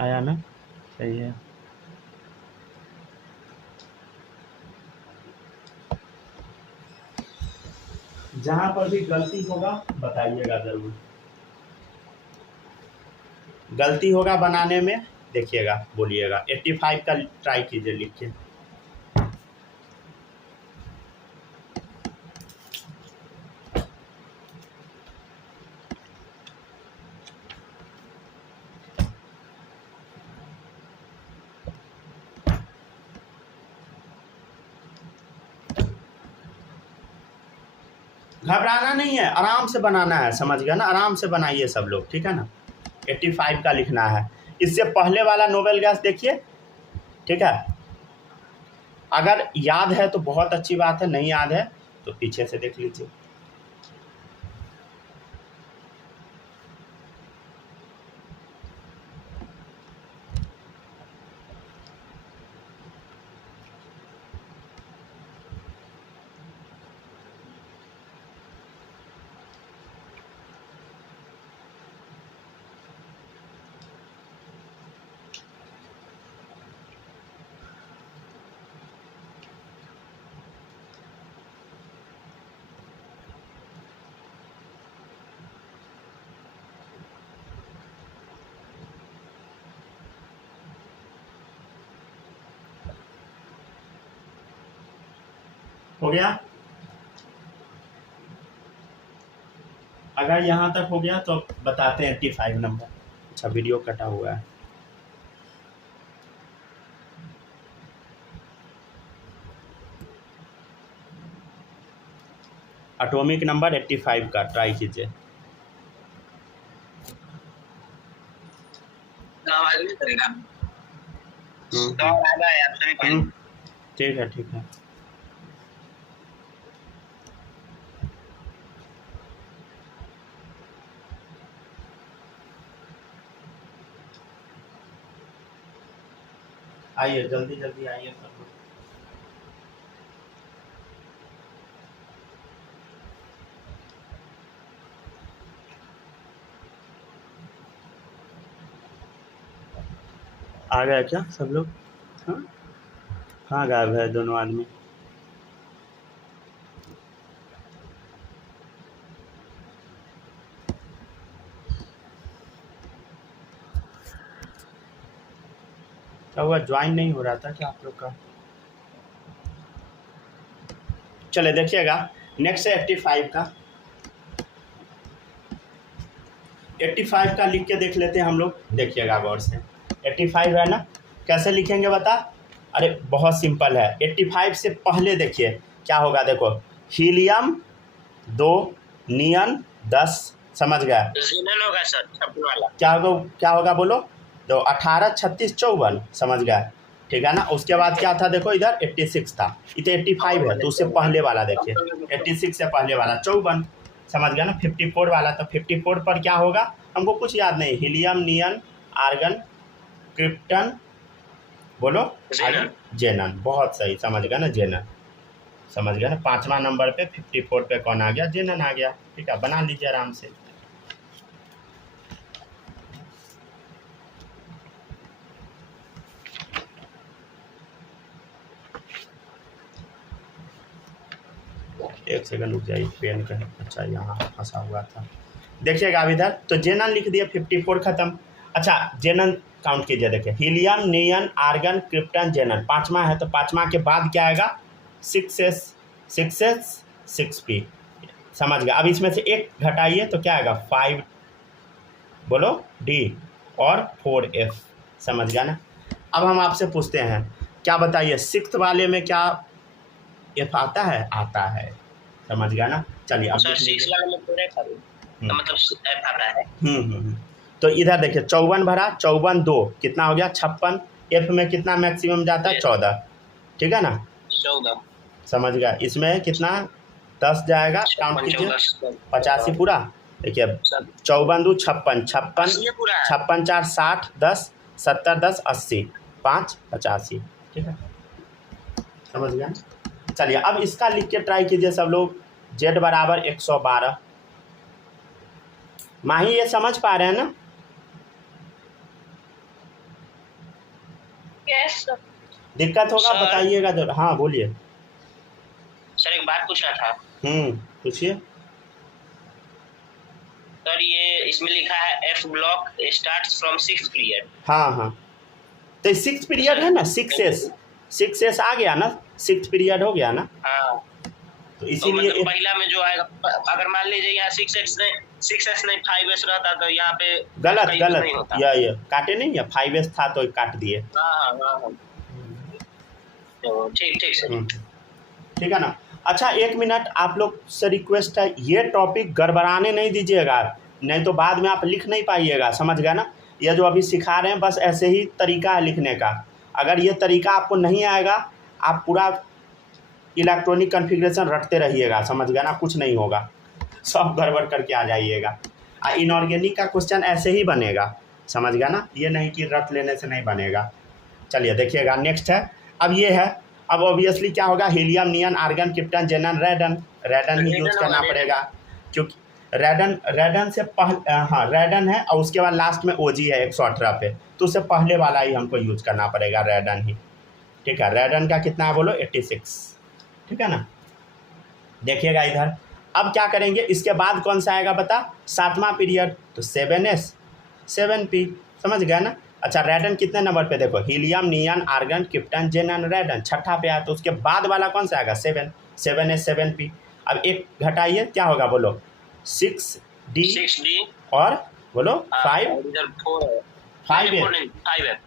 आया ना, सही है। जहां पर भी गलती होगा बताइएगा जरूर, गलती होगा बनाने में देखिएगा बोलिएगा। 85 का ट्राई कीजिए लिख के। घबराना नहीं है, आराम से बनाना है, समझ गया ना, आराम से बनाइए सब लोग, ठीक है ना। 85 का लिखना है। इससे पहले वाला नोबेल गैस देखिए, ठीक है, अगर याद है तो बहुत अच्छी बात है, नहीं याद है तो पीछे से देख लीजिए। हो गया, अगर यहाँ तक हो गया तो बताते हैं 85 नंबर। अच्छा वीडियो कटा हुआ है। एटॉमिक नंबर 85 का ट्राई कीजिए। ठीक है ठीक है। आइए जल्दी जल्दी आइए सब लोग। आ गया क्या सब लोग? हाँ, कहाँ गायब है दोनों आदमी? क्या हुआ, ज्वाइन नहीं हो रहा था क्या आप लोग का? चले देखिएगा, नेक्स्ट है 85 का। 85 का लिख के देख लेते हैं हम लोग, देखिएगा गौर से। 85 है ना, कैसे लिखेंगे बता? अरे बहुत सिंपल है। 85 से पहले देखिए क्या होगा, देखो हीलियम 2, नियन 10, समझ गया? जीनन होगा सर, छप्पन वाला। क्या होगा बोलो? तो 18, 36, 54, समझ गया? ठीक है ना। उसके बाद क्या था देखो, इधर 86 था, इधर 85 है, तो उससे पहले वाला देखिए 86 से पहले वाला 54, समझ गया ना। 54 वाला, तो 54 पर क्या होगा हमको कुछ याद नहीं, हीलियम, नियन, आर्गन, क्रिप्टन, बोलो जेनन। जेनन, बहुत सही, समझ गया ना, जेनन, समझ गया ना। 5वां नंबर पे 54 पे कौन आ गया? जेनन आ गया। ठीक है, बना लीजिए आराम से। एक सेकंड रुक जाइए, पेन का अच्छा यहाँ फंसा हुआ था, देखिएगा अब इधर। तो जेनन लिख दिया, 54 खत्म। अच्छा जेनन काउंट कीजिए, देखिए हीलियम, नियन, आर्गन, क्रिप्टन, जेनन, 5वां है, तो 5वां के बाद क्या आएगा? 6s, 6s, 6p, समझ गया। अब इसमें से एक घटाइए तो क्या आएगा? 5, बोलो डी, और 4f, समझ गया ना। अब हम आपसे पूछते हैं, क्या बताइए 6th वाले में क्या एफ आता है? आता है, समझ गया ना। चलिए अब सर 6 वाले में पूरे कर, तो मतलब एफ आता है। तो इधर देखिए 54 भरा, 54 2 कितना हो गया? 56। एफ में कितना मैक्सिमम जाता है? 14, ठीक है ना, 14, समझ गया। इसमें कितना 10 जाएगा, काउंट कीजिए, 85 पूरा। देखिए 54 2 56, 56 4 60, 10 70, 10 80, 5 85, ठीक है, समझ गया। चलिए अब इसका लिख के ट्राई कीजिए सब लोग। z बराबर 112। माही ये समझ पा रहे हैं ना? Yes sir. दिक्कत होगा बताइएगा जब। हाँ बोलिए सर, एक बात पूछना था। पूछिए सर, ये इसमें लिखा है F block starts from 6th period. हाँ, तो 6th पीरियड है ना, 6s आ गया ना, 6th पीरियड हो गया ना। हाँ, तो इसीलिए मतलब पहला में जो आएगा, अगर मान लीजिए यहाँ 6s नहीं 5s रहता तो यहाँ पे गलत ये काटे नहीं है, 5s था तो काट दिए। हाँ। ठीक है ना। अच्छा 1 मिनट, आप लोग से रिक्वेस्ट है, ये टॉपिक गड़बड़ाने नहीं दीजिएगा, नहीं तो बाद में आप लिख नहीं पाइएगा, समझ गया ना। ये जो अभी सिखा रहे हैं बस ऐसे ही तरीका है लिखने का। अगर ये तरीका आपको नहीं आएगा, आप पूरा इलेक्ट्रॉनिक कॉन्फ़िगरेशन रटते रहिएगा, समझ गया ना, कुछ नहीं होगा, सब गड़बड़ करके आ जाइएगा। इनऑर्गेनिक का क्वेश्चन ऐसे ही बनेगा, समझ गया ना, ये नहीं कि रट लेने से नहीं बनेगा। चलिए देखिएगा नेक्स्ट है, अब ये है। अब ऑब्वियसली क्या होगा? हीलियम, नियन, आर्गन, क्रिप्टन, जेनन, रेडन ही यूज करना पड़ेगा, क्योंकि रेडन से पहले, हाँ रेडन है, और उसके बाद लास्ट में ओजी है 118 पे, तो उससे पहले वाला ही हमको यूज करना पड़ेगा, रेडन ही। ठीक है, रेडन का कितना है बोलो? 86, ठीक है ना। देखिएगा इधर, अब क्या करेंगे, इसके बाद कौन सा आएगा बता? 7वां पीरियड, तो 7s 7p, समझ गया ना। अच्छा रेडन कितने नंबर पे? देखो हीलियम, नियन, आर्गन, क्रिप्टन, जेनन, रेडन 6ठा पे आया, तो उसके बाद वाला कौन सा आएगा? 7s 7p। अब एक घटाइए, क्या होगा बोलो? 6d और बोलो 5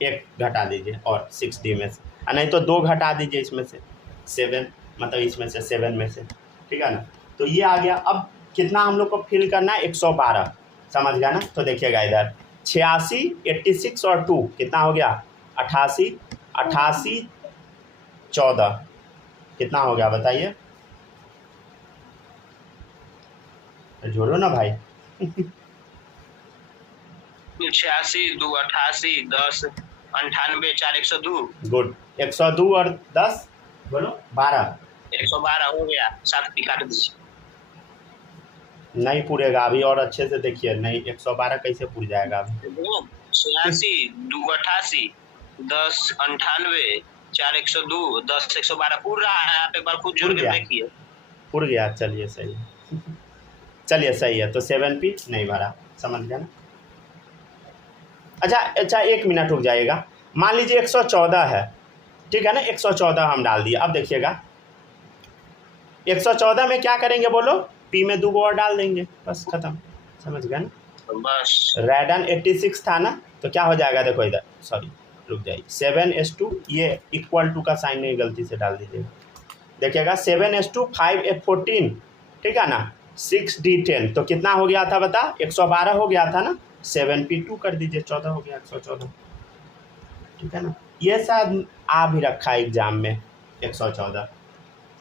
एक घटा दीजिए, और 6d में से, नहीं तो 2 घटा दीजिए इसमें से, 7 मतलब इसमें से 7 में से, ठीक है ना। तो ये आ गया। अब कितना हम लोग को फिल करना है? 112, समझ गया ना। तो देखिएगा इधर 86, 86 और 2 कितना हो गया? 88, 88 14 कितना हो गया बताइए? जोड़ो ना भाई। 86 2 88 10 98 4 102 गुड। 102 और 10 बोलो 12। 112 हो गया, 7 की काट दीजिए। नहीं पूरेगा अभी, और अच्छे से देखिए, नहीं 112 कैसे पूर जाएगा अभी। 86 2 88 10 98 4 102 10 112 पूर रहा है। आप एक बार खुद जोड़ पूर के गया, देखिए। पूर गया, चलिए सही है। चलिए सही है, तो 7P नहीं भरा, समझ गया ना। अच्छा 1 मिनट रुक जाइएगा। मान लीजिए 114 है, ठीक है ना, 114 हम डाल दिए। अब देखिएगा 114 में क्या करेंगे बोलो, P में 2 और डाल देंगे, बस खत्म, समझ गया ना। बस रेडन 86 था ना, तो क्या हो जाएगा देखो इधर, सॉरी रुक जाइए, 7s2 ये इक्वल टू का साइन नहीं गलती से डाल दीजिएगा। देखिएगा 7s2 5f14, ठीक है ना, 6d10, तो कितना हो गया था बता, 112 हो गया था ना, 7p2 कर दीजिए, 14 हो गया 114, ठीक है ना। ये शायद आ भी रखा है एग्जाम में 114।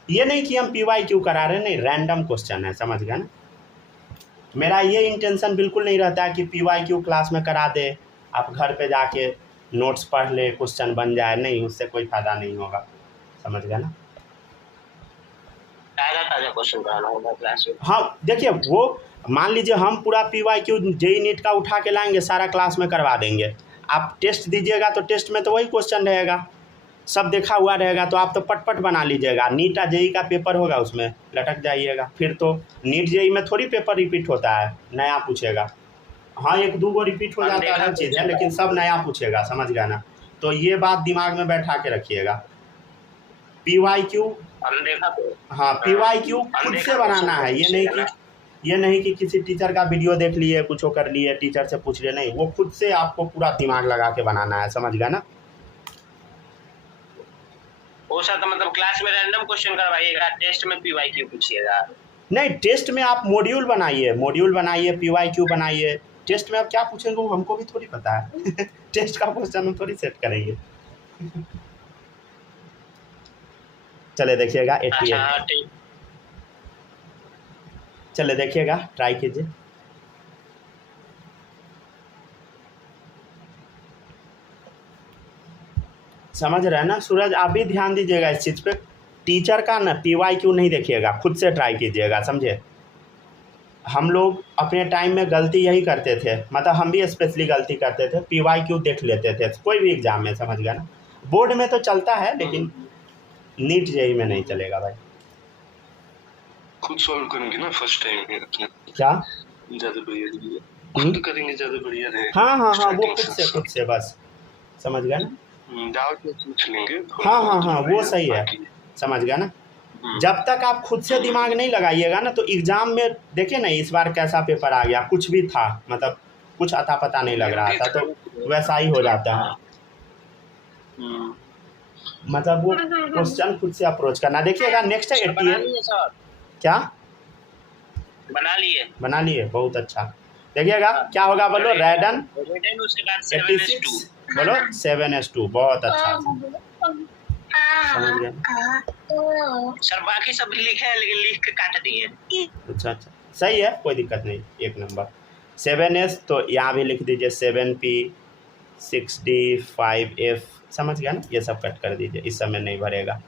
ये नहीं कि हम PYQ करा रहे, नहीं, रैंडम क्वेश्चन है, समझ गया ना। मेरा ये इंटेंशन बिल्कुल नहीं रहता है कि PYQ क्लास में करा दे, आप घर पे जाके नोट्स पढ़ ले, क्वेश्चन बन जाए, नहीं, उससे कोई फ़ायदा नहीं होगा, समझ गया ना। ताज़ा क्वेश्चन कराना होगा क्लास में। हाँ देखिए, वो मान लीजिए हम पूरा PYQ JEE नीट का उठा के लाएंगे, सारा क्लास में करवा देंगे, आप टेस्ट दीजिएगा तो टेस्ट में तो वही क्वेश्चन रहेगा, सब देखा हुआ रहेगा, तो आप तो पटपट बना लीजिएगा। नीट या JEE का पेपर होगा, उसमें लटक जाइएगा, फिर तो नीट JEE में थोड़ी पेपर रिपीट होता है, नया पूछेगा। हाँ 1-2 को रिपीट हो जाता है, अलग चीज़ है, लेकिन सब नया पूछेगा, समझ गया ना। तो ये बात दिमाग में बैठा के रखिएगा। PYQ हम देखा तो हाँ PYQ खुद से बनाना है, ये नहीं कि किसी टीचर का वीडियो देख लिए, कुछ कर लिए, टीचर से पूछ लिए, नहीं, वो खुद से आपको पूरा दिमाग लगा के बनाना है, समझ गया ना। वो सर तो मतलब क्लास में रैंडम क्वेश्चन करवाइएगा, टेस्ट में PYQ पूछिएगा। नहीं, टेस्ट में आप मॉड्यूल बनाइए, PYQ बनाइए, टेस्ट में आप क्या पूछेंगे वो हमको भी थोड़ी पता है। टेस्ट का क्वेश्चन हम थोड़ी सेट करेंगे। चले देखिएगा 88, अच्छा ठीक। चले देखिएगा, ट्राई कीजिए। समझ रहे हैं ना सूरज, आप भी ध्यान दीजिएगा इस चीज़ पे, टीचर का ना PYQ नहीं देखिएगा, खुद से ट्राई कीजिएगा, समझे। हम लोग अपने टाइम में गलती यही करते थे, मतलब हम भी स्पेशली गलती करते थे, PYQ देख लेते थे कोई भी एग्जाम में, समझ गया ना। बोर्ड में तो चलता है, लेकिन नीट JEE में नहीं चलेगा भाई। खुद सॉल्व करेंगे ना फर्स्ट टाइम में अपने, क्या ज़्यादा बढ़िया, खुद करेंगे ज़्यादा बढ़िया रहेगा। हाँ वो खुद से बस, समझ गया ना। डाउट में पूछ लेंगे। हाँ वो सही है, समझ गया ना। जब तक आप खुद से दिमाग नहीं लगाइएगा ना, तो एग्ज़ाम में देखिए ना, इस बार कैसा पेपर आ गया, कुछ भी था, मतलब कुछ अता पता नहीं लग रहा था, तो वैसा ही हो जाता है। मतलब वो क्वेश्चन खुद से अप्रोच करना। देखिएगा नेक्स्ट है 88, क्या बना लिए, बहुत अच्छा। देखिएगा क्या होगा बोलो, रेडन 86 बोलो 7s2, बहुत अच्छा, समझ गया। सर बाकी सब लिखे हैं, लेकिन लिख के काट दिए। अच्छा सही है, कोई दिक्कत नहीं, 1 नंबर। 7s तो यहाँ भी लिख दीजिए, 7p 6d 5f, समझ गया ना, ये सब कट कर दीजिए, इस समय नहीं भरेगा।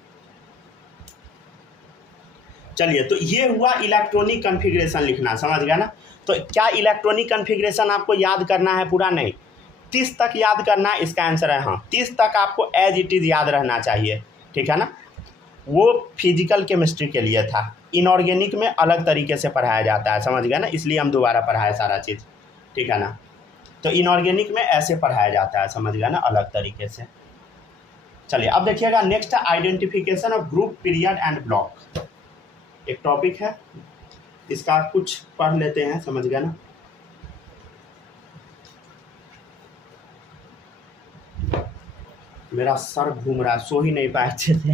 चलिए, तो ये हुआ इलेक्ट्रॉनिक कॉन्फ़िगरेशन लिखना, समझ गया ना। तो क्या इलेक्ट्रॉनिक कॉन्फ़िगरेशन आपको याद करना है पूरा, नहीं, 30 तक याद करना है, इसका आंसर है हाँ, 30 तक आपको एज इट इज़ याद रहना चाहिए, ठीक है ना। वो फिजिकल केमिस्ट्री के लिए था, इनऑर्गेनिक में अलग तरीके से पढ़ाया जाता है, समझ गया ना, इसलिए हम दोबारा पढ़ाए सारा चीज़, ठीक है ना। तो इनऑर्गेनिक में ऐसे पढ़ाया जाता है, समझ गया ना, अलग तरीके से। चलिए अब देखिएगा नेक्स्ट है identification of group, period and block, एक टॉपिक है, इसका कुछ पढ़ लेते हैं, समझ गया ना। मेरा सर घूम रहा, सो ही नहीं पाए अच्छे से।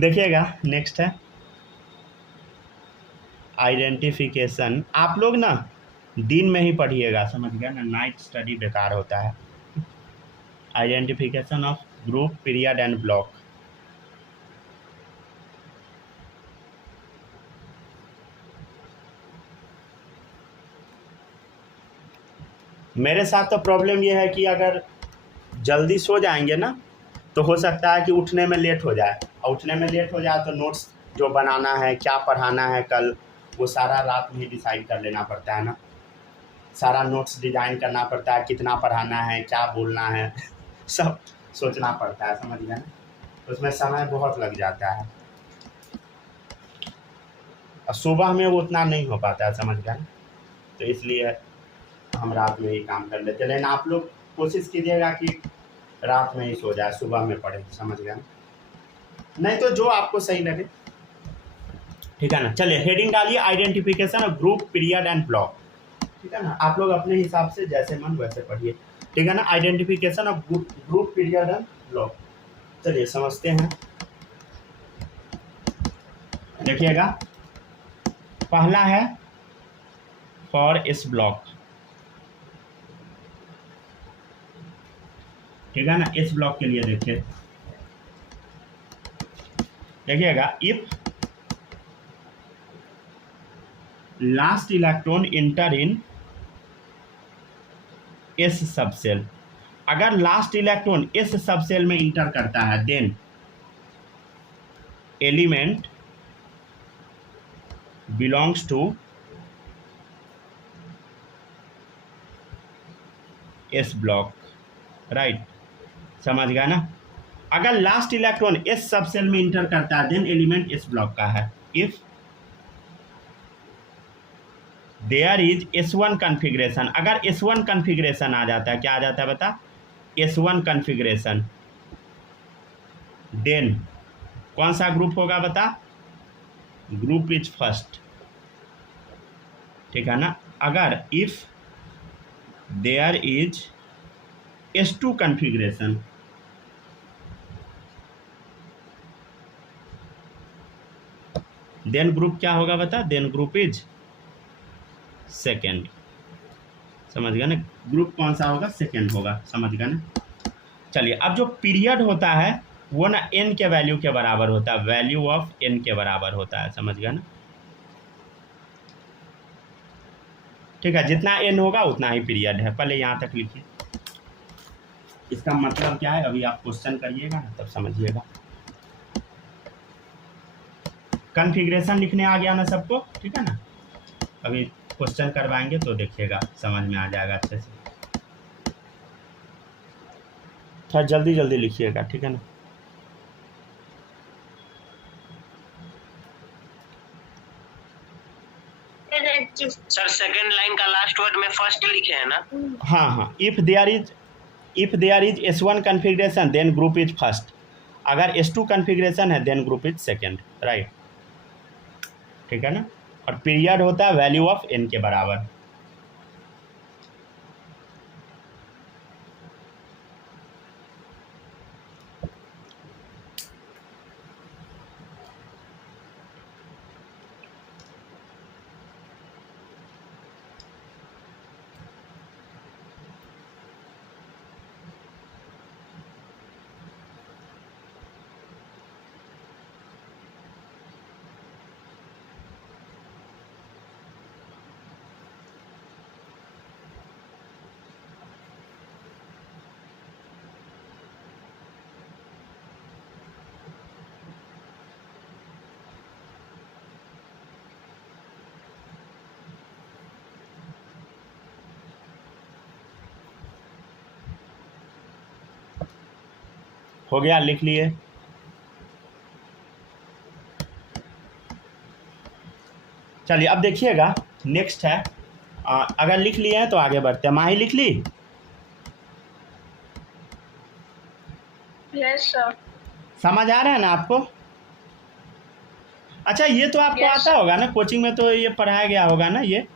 देखिएगा नेक्स्ट है आइडेंटिफिकेशन, आप लोग ना दिन में ही पढ़िएगा, समझ गया ना, नाइट स्टडी बेकार होता है। Identification of group, period and block. मेरे साथ तो प्रॉब्लम ये है कि अगर जल्दी सो जाएंगे ना तो हो सकता है कि उठने में लेट हो जाए, और उठने में लेट हो जाए तो नोट्स जो बनाना है, क्या पढ़ाना है कल, वो सारा रात में ही डिसाइड कर लेना पड़ता है ना। सारा नोट्स डिज़ाइन करना पड़ता है, कितना पढ़ाना है, क्या बोलना है सब सोचना पड़ता है, समझ गए ना। उसमें समय बहुत लग जाता है और सुबह में वो उतना नहीं हो पाता है, समझ गए ना। तो इसलिए हम रात में ही काम कर लेते हैं, लेकिन आप लोग कोशिश कीजिएगा कि रात में ही सो जाए, सुबह में पढ़े, समझ गए ना। नहीं तो जो आपको सही लगे, ठीक है ना। चलिए हेडिंग डालिए, identification of group, period and block, ठीक है ना। आप लोग अपने हिसाब से जैसे मन वैसे पढ़िए, ठीक है ना। Identification of group, period and block, चलिए समझते हैं। देखिएगा, पहला है फॉर इस ब्लॉक, ठीक है ना। इस ब्लॉक के लिए देखिएगा, if last electron enter in S subshell, अगर लास्ट इलेक्ट्रॉन एस सबसेल में इंटर करता है then element belongs to S block, right, समझ गया ना। अगर लास्ट इलेक्ट्रॉन एस सबसेल में इंटर करता है देन एलिमेंट एस ब्लॉक का है। If there is S1 configuration, अगर S1 कन्फिग्रेशन आ जाता है, क्या आ जाता है बता, S1 कन्फिग्रेशन, देन कौन सा ग्रुप होगा बता, ग्रुप इज फर्स्ट, ठीक है ना। अगर if there is S2 configuration, then group क्या होगा बता, देन ग्रुप इज सेकेंड, समझ गया ना। ग्रुप कौन सा होगा, सेकेंड होगा, समझ गया ना। चलिए, अब जो पीरियड होता है वो ना n के वैल्यू के बराबर होता है, वैल्यू ऑफ n के बराबर होता है, समझ गया ना। ठीक है, जितना n होगा उतना ही पीरियड है। पहले यहाँ तक लिखिए, इसका मतलब क्या है अभी आप क्वेश्चन करिएगा ना तब समझिएगा। कॉन्फ़िगरेशन लिखने आ गया ना सबको, ठीक है ना। अभी क्वेश्चन करवाएंगे तो देखिएगा समझ में आ जाएगा अच्छे से। थोड़ा जल्दी जल्दी लिखिएगा, ठीक है ना। सर सेकंड लाइन का लास्ट वर्ड में फर्स्ट लिखे हैं ना। हाँ हाँ, if there is S1 configuration then group is first, अगर S2 कॉन्फ़िगरेशन है then group is second, right, ठीक है ना। और पीरियड होता है वैल्यू ऑफ n के बराबर। हो गया, लिख लिए। चलिए अब देखिएगा, नेक्स्ट है, अगर लिख लिए हैं तो आगे बढ़ते हैं। माही लिख ली? Yes sir. समझ आ रहा है ना आपको? अच्छा, ये तो आपको आता होगा ना, कोचिंग में तो ये पढ़ाया गया होगा ना ये?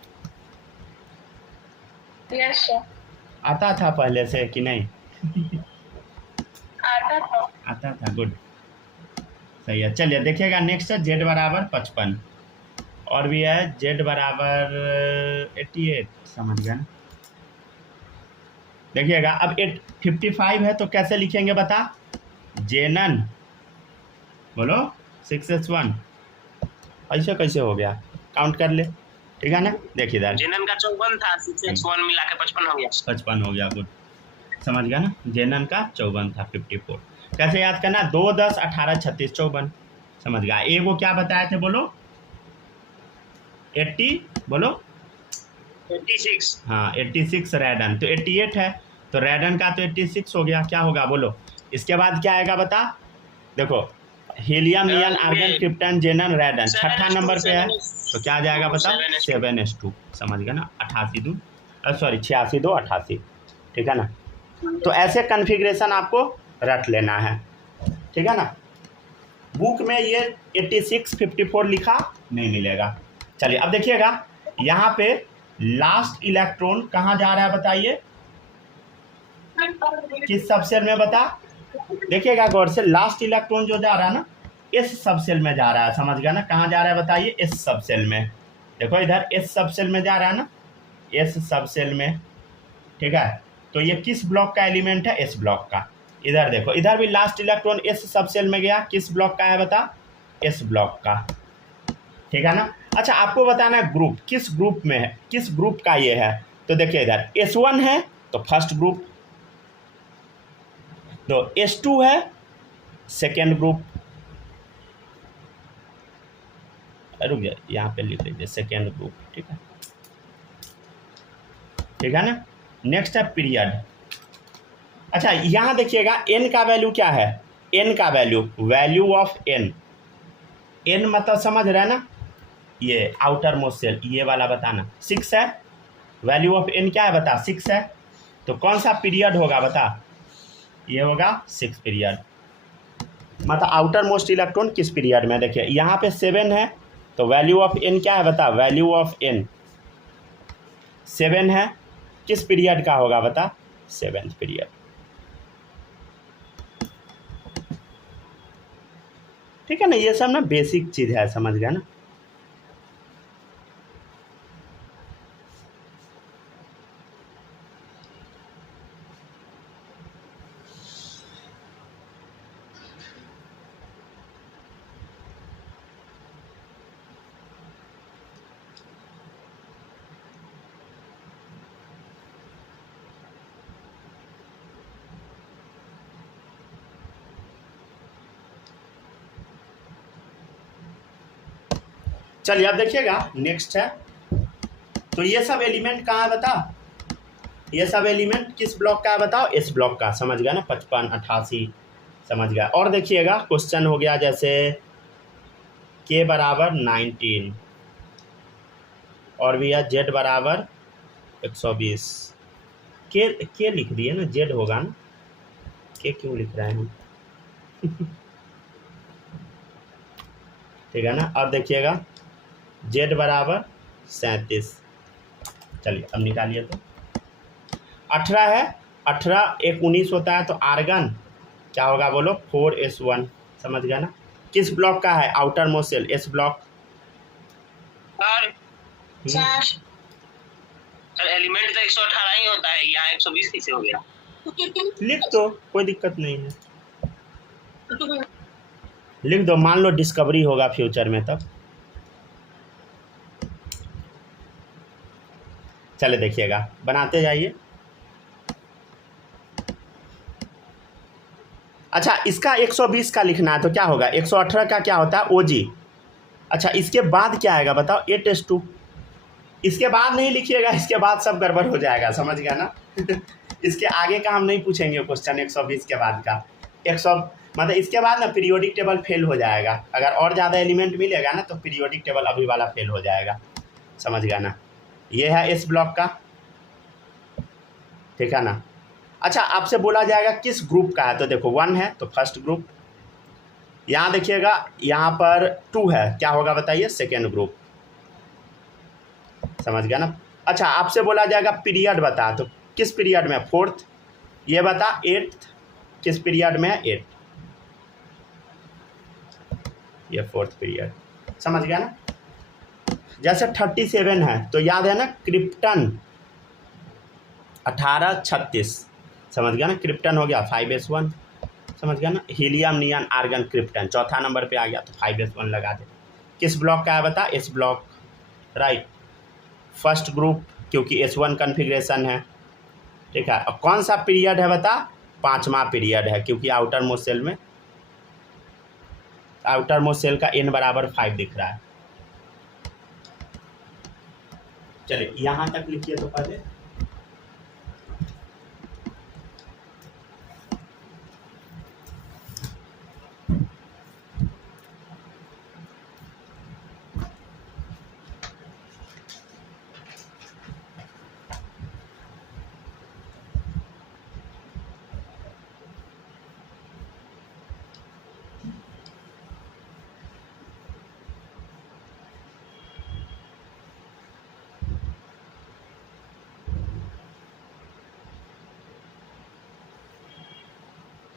Yes sir. आता था पहले से कि नहीं? आता था, गुड, सही है। चलिए देखिएगा, नेक्स्ट है z बराबर 55 और भी है z बराबर 88, समझ गया ना। देखिएगा, अब 55 है तो कैसे लिखेंगे बता, जेनन बोलो 6s1, ऐसे कैसे हो गया, काउंट कर ले, ठीक है ना। देखिए इधर जेनन का 54 था, 6x1 मिला के 55 हो गया। 55 हो गया, गुड। समझ गया ना, जेनन का 54 था 54। कैसे याद करना, 2 10 18 36 54, समझ गया। ए वो क्या बताए थे बोलो, 80 बोलो 86। हाँ 86 रेडन, तो 88 है, तो रेडन का तो 86 हो गया, क्या होगा बोलो। इसके बाद क्या आएगा बता, देखो हीलियम नियन आर्गन क्रिप्टन जेनन रेडन छठा नंबर पे है, तो क्या आ जाएगा बता 7s2, समझ गया ना, 88 सॉरी 86 2 88, ठीक है ना। तो ऐसे कन्फिग्रेशन आपको रट लेना है, ठीक है ना। बुक में ये 86 54 लिखा नहीं मिलेगा। चलिए अब देखिएगा, यहाँ पे लास्ट इलेक्ट्रॉन कहाँ जा रहा है बताइए, किस सबसेल में बता, देखिएगा गौर से, लास्ट इलेक्ट्रॉन जो जा रहा है ना इस सबसेल में जा रहा है, समझ गया ना। कहाँ जा रहा है बताइए, इस सबसेल में, देखो इधर इस सबसेल में जा रहा है ना, इस सबसेल में, ठीक है। तो ये किस ब्लॉक का एलिमेंट है, इस ब्लॉक का। इधर देखो, इधर भी लास्ट इलेक्ट्रॉन इस सबसेल में गया, किस ब्लॉक का है बता, इस ब्लॉक का, ठीक है ना। अच्छा आपको बताना है ग्रुप किस ग्रुप में है, किस ग्रुप का ये है, तो देखिए इधर S1 है तो फर्स्ट ग्रुप, तो S2 है सेकेंड ग्रुप, रुक गया यहाँ पे लिख लीजिए सेकेंड ग्रुप, ठीक है, ठीक है ना। नेक्स्ट है पीरियड। अच्छा यहाँ देखिएगा n का वैल्यू क्या है, n का वैल्यू ऑफ n मतलब समझ रहे हैं ना, ये आउटर मोस्ट सेल ये वाला बताना 6 है, वैल्यू ऑफ n क्या है बता 6 है, तो कौन सा पीरियड होगा बता, ये होगा 6 पीरियड, मतलब आउटर मोस्ट इलेक्ट्रॉन किस पीरियड में। देखिए यहाँ पे 7 है, तो वैल्यू ऑफ n क्या है बता, वैल्यू ऑफ n 7 है, किस पीरियड का होगा बता, 7th पीरियड, ठीक है ना। ये सब ना बेसिक चीज़ है, समझ गया ना। चलिए अब देखिएगा नेक्स्ट है, तो ये सब एलिमेंट कहाँ है बता, ये सब एलिमेंट किस ब्लॉक का है बताओ, इस ब्लॉक का, समझ गया ना, 55 88, समझ गया। और देखिएगा क्वेश्चन हो गया जैसे k बराबर 19 और भी है z बराबर 120, के लिख दिए ना, z होगा ना, के क्यों लिख रहे हैं हम ठीक है ना। अब देखिएगा z बराबर 37, चलिए अब निकालिए, तो 18 है, 18 1 19 होता है, तो आर्गन क्या होगा बोलो 4s1, समझ गया ना। किस ब्लॉक का है, outermost cell S block, sir element तो 118 ही होता है, यहाँ 120 कैसे हो गया, लिख दो कोई दिक्कत नहीं है, लिख दो, मान लो डिस्कवरी होगा फ्यूचर में तब। चले देखिएगा बनाते जाइए। अच्छा इसका 120 का लिखना है, तो क्या होगा, 118 का क्या होता है OG। अच्छा इसके बाद क्या आएगा बताओ, 8s2, इसके बाद नहीं लिखिएगा, इसके बाद सब गड़बड़ हो जाएगा, समझ गया ना इसके आगे का हम नहीं पूछेंगे क्वेश्चन, 120 के बाद का 100 मतलब इसके बाद ना पीरियोडिक टेबल फेल हो जाएगा, अगर और ज़्यादा एलिमेंट मिलेगा ना तो पीरियोडिक टेबल अभी वाला फेल हो जाएगा, समझ गया ना। ये है इस ब्लॉक का, ठीक है ना। अच्छा आपसे बोला जाएगा किस ग्रुप का है, तो देखो 1 है तो फर्स्ट ग्रुप, यहाँ देखिएगा यहाँ पर 2 है, क्या होगा बताइए, सेकेंड ग्रुप, समझ गया ना। अच्छा आपसे बोला जाएगा पीरियड बता, तो किस पीरियड में, 4th, ये बता 8th किस पीरियड में है, 8, ये 4th पीरियड, समझ गया ना। जैसे 37 है तो याद है ना क्रिप्टन 1836, समझ गया ना, क्रिप्टन हो गया 5s1, समझ गया ना। हीलियम नियन आर्गन क्रिप्टन चौथा नंबर पे आ गया, तो 5s1 लगा दे। किस ब्लॉक का है बता, इस ब्लॉक, राइट, फर्स्ट ग्रुप क्योंकि S1 कन्फिग्रेशन है, ठीक है। और कौन सा पीरियड है बता, 5वां पीरियड है, क्योंकि आउटर मोस्ट सेल में आउटर मोस्ट सेल का n बराबर 5 दिख रहा है। चलिए यहाँ तक लिखिए तो पहले।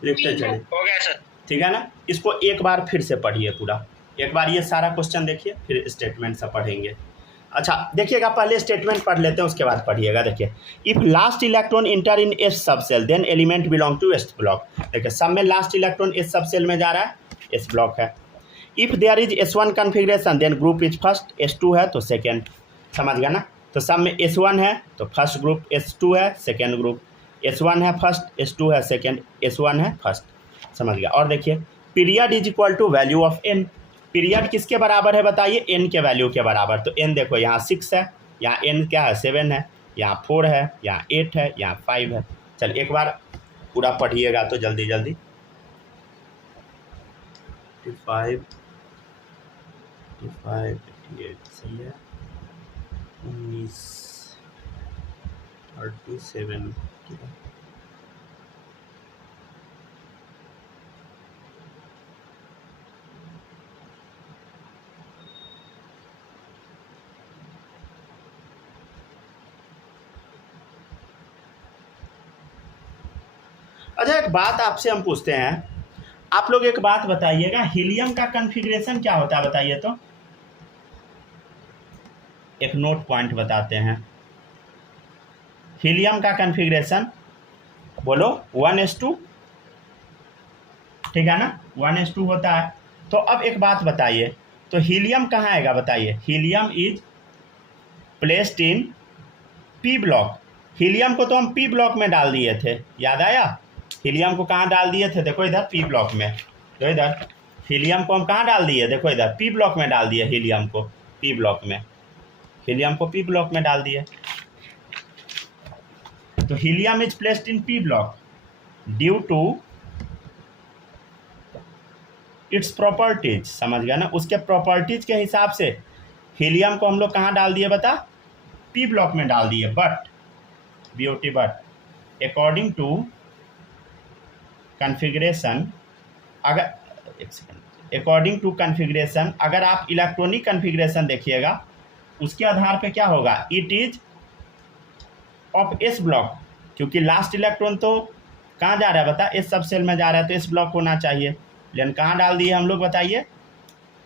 लिखते चलिए, हो गया सर। ठीक है ना। इसको एक बार फिर से पढ़िए पूरा, एक बार ये सारा क्वेश्चन देखिए, फिर स्टेटमेंट से पढ़ेंगे। अच्छा देखिएगा, पहले स्टेटमेंट पढ़ लेते हैं, उसके बाद पढ़िएगा। देखिए, if last electron enter in S sub shell then element belong to S block. देखिए सब में last electron S sub shell में जा रहा है, एस ब्लॉक है। If there is S1 configuration then group is first, S2 है तो सेकेंड, समझ गया ना। तो सब में S1 है तो फर्स्ट ग्रुप, S2 है सेकेंड ग्रुप, S1 है फर्स्ट, S2 है सेकेंड, S1 है फर्स्ट, समझ गया। और देखिए period is equal to value of n, period किसके बराबर है बताइए, n के वैल्यू के बराबर। तो n देखो यहाँ 6 है, यहाँ n क्या है 7 है, यहाँ 4 है, यहाँ 8 है, यहाँ 5 है। चल एक बार पूरा पढ़िएगा तो जल्दी जल्दी। 55 58 सही है, 19 37 अच्छा एक बात आपसे हम पूछते हैं, आप लोग एक बात बताइएगा, हीलियम का कॉन्फ़िगरेशन क्या होता है बताइए तो। एक नोट पॉइंट बताते हैं, हीलियम का कॉन्फ़िगरेशन बोलो 1s2, ठीक है ना, 1s2 होता है। तो अब एक बात बताइए, तो हीलियम कहाँ आएगा बताइए, helium is placed in P block. Helium को तो हम पी ब्लॉक में डाल दिए थे, याद आया, हीलियम को कहाँ डाल दिए थे, देखो इधर पी ब्लॉक में। तो इधर हीलियम को हम कहाँ डाल दिए, देखो इधर पी ब्लॉक में डाल दिए, हीलियम को पी ब्लॉक में, हीलियम को पी ब्लॉक में डाल दिए। तो helium is placed in P block due to its properties, समझ गया ना, उसके प्रॉपर्टीज के हिसाब से हीलियम को हम लोग कहाँ डाल दिए बता, पी ब्लॉक में डाल दिए। But beauty but according to configuration, अगर एक सेकेंड, अकॉर्डिंग टू कॉन्फ़िगरेशन, अगर आप इलेक्ट्रॉनिक कॉन्फ़िगरेशन देखिएगा उसके आधार पे क्या होगा, it is of S block, क्योंकि लास्ट इलेक्ट्रॉन तो कहाँ जा रहा है बता, एस सब सेल में जा रहा है, तो एस ब्लॉक होना चाहिए, लेकिन कहाँ डाल दिए हम लोग बताइए,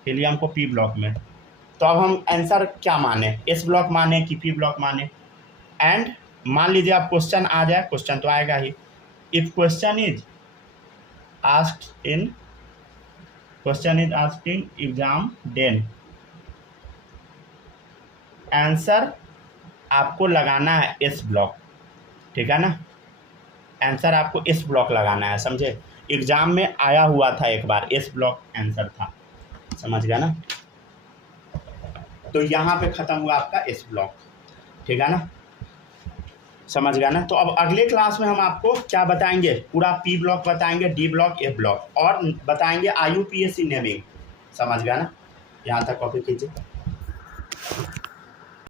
हीलियम को पी ब्लॉक में। तो अब हम आंसर क्या माने, एस ब्लॉक माने कि पी ब्लॉक माने। एंड मान लीजिए आप क्वेश्चन आ जाए, क्वेश्चन तो आएगा ही, if question is asked in exam then answer आपको लगाना है एस ब्लॉक, ठीक है ना, आंसर आपको एस ब्लॉक लगाना है, समझे। एग्जाम में आया हुआ था एक बार, एस ब्लॉक आंसर था, समझ गया ना। तो यहाँ पे ख़त्म हुआ आपका एस ब्लॉक, ठीक है ना, समझ गया ना। तो अब अगले क्लास में हम आपको क्या बताएंगे, पूरा पी ब्लॉक बताएंगे, डी ब्लॉक, ए ब्लॉक, और बताएंगे IUPAC नेमिंग, समझ गया ना। यहाँ तक कॉपी कीजिए।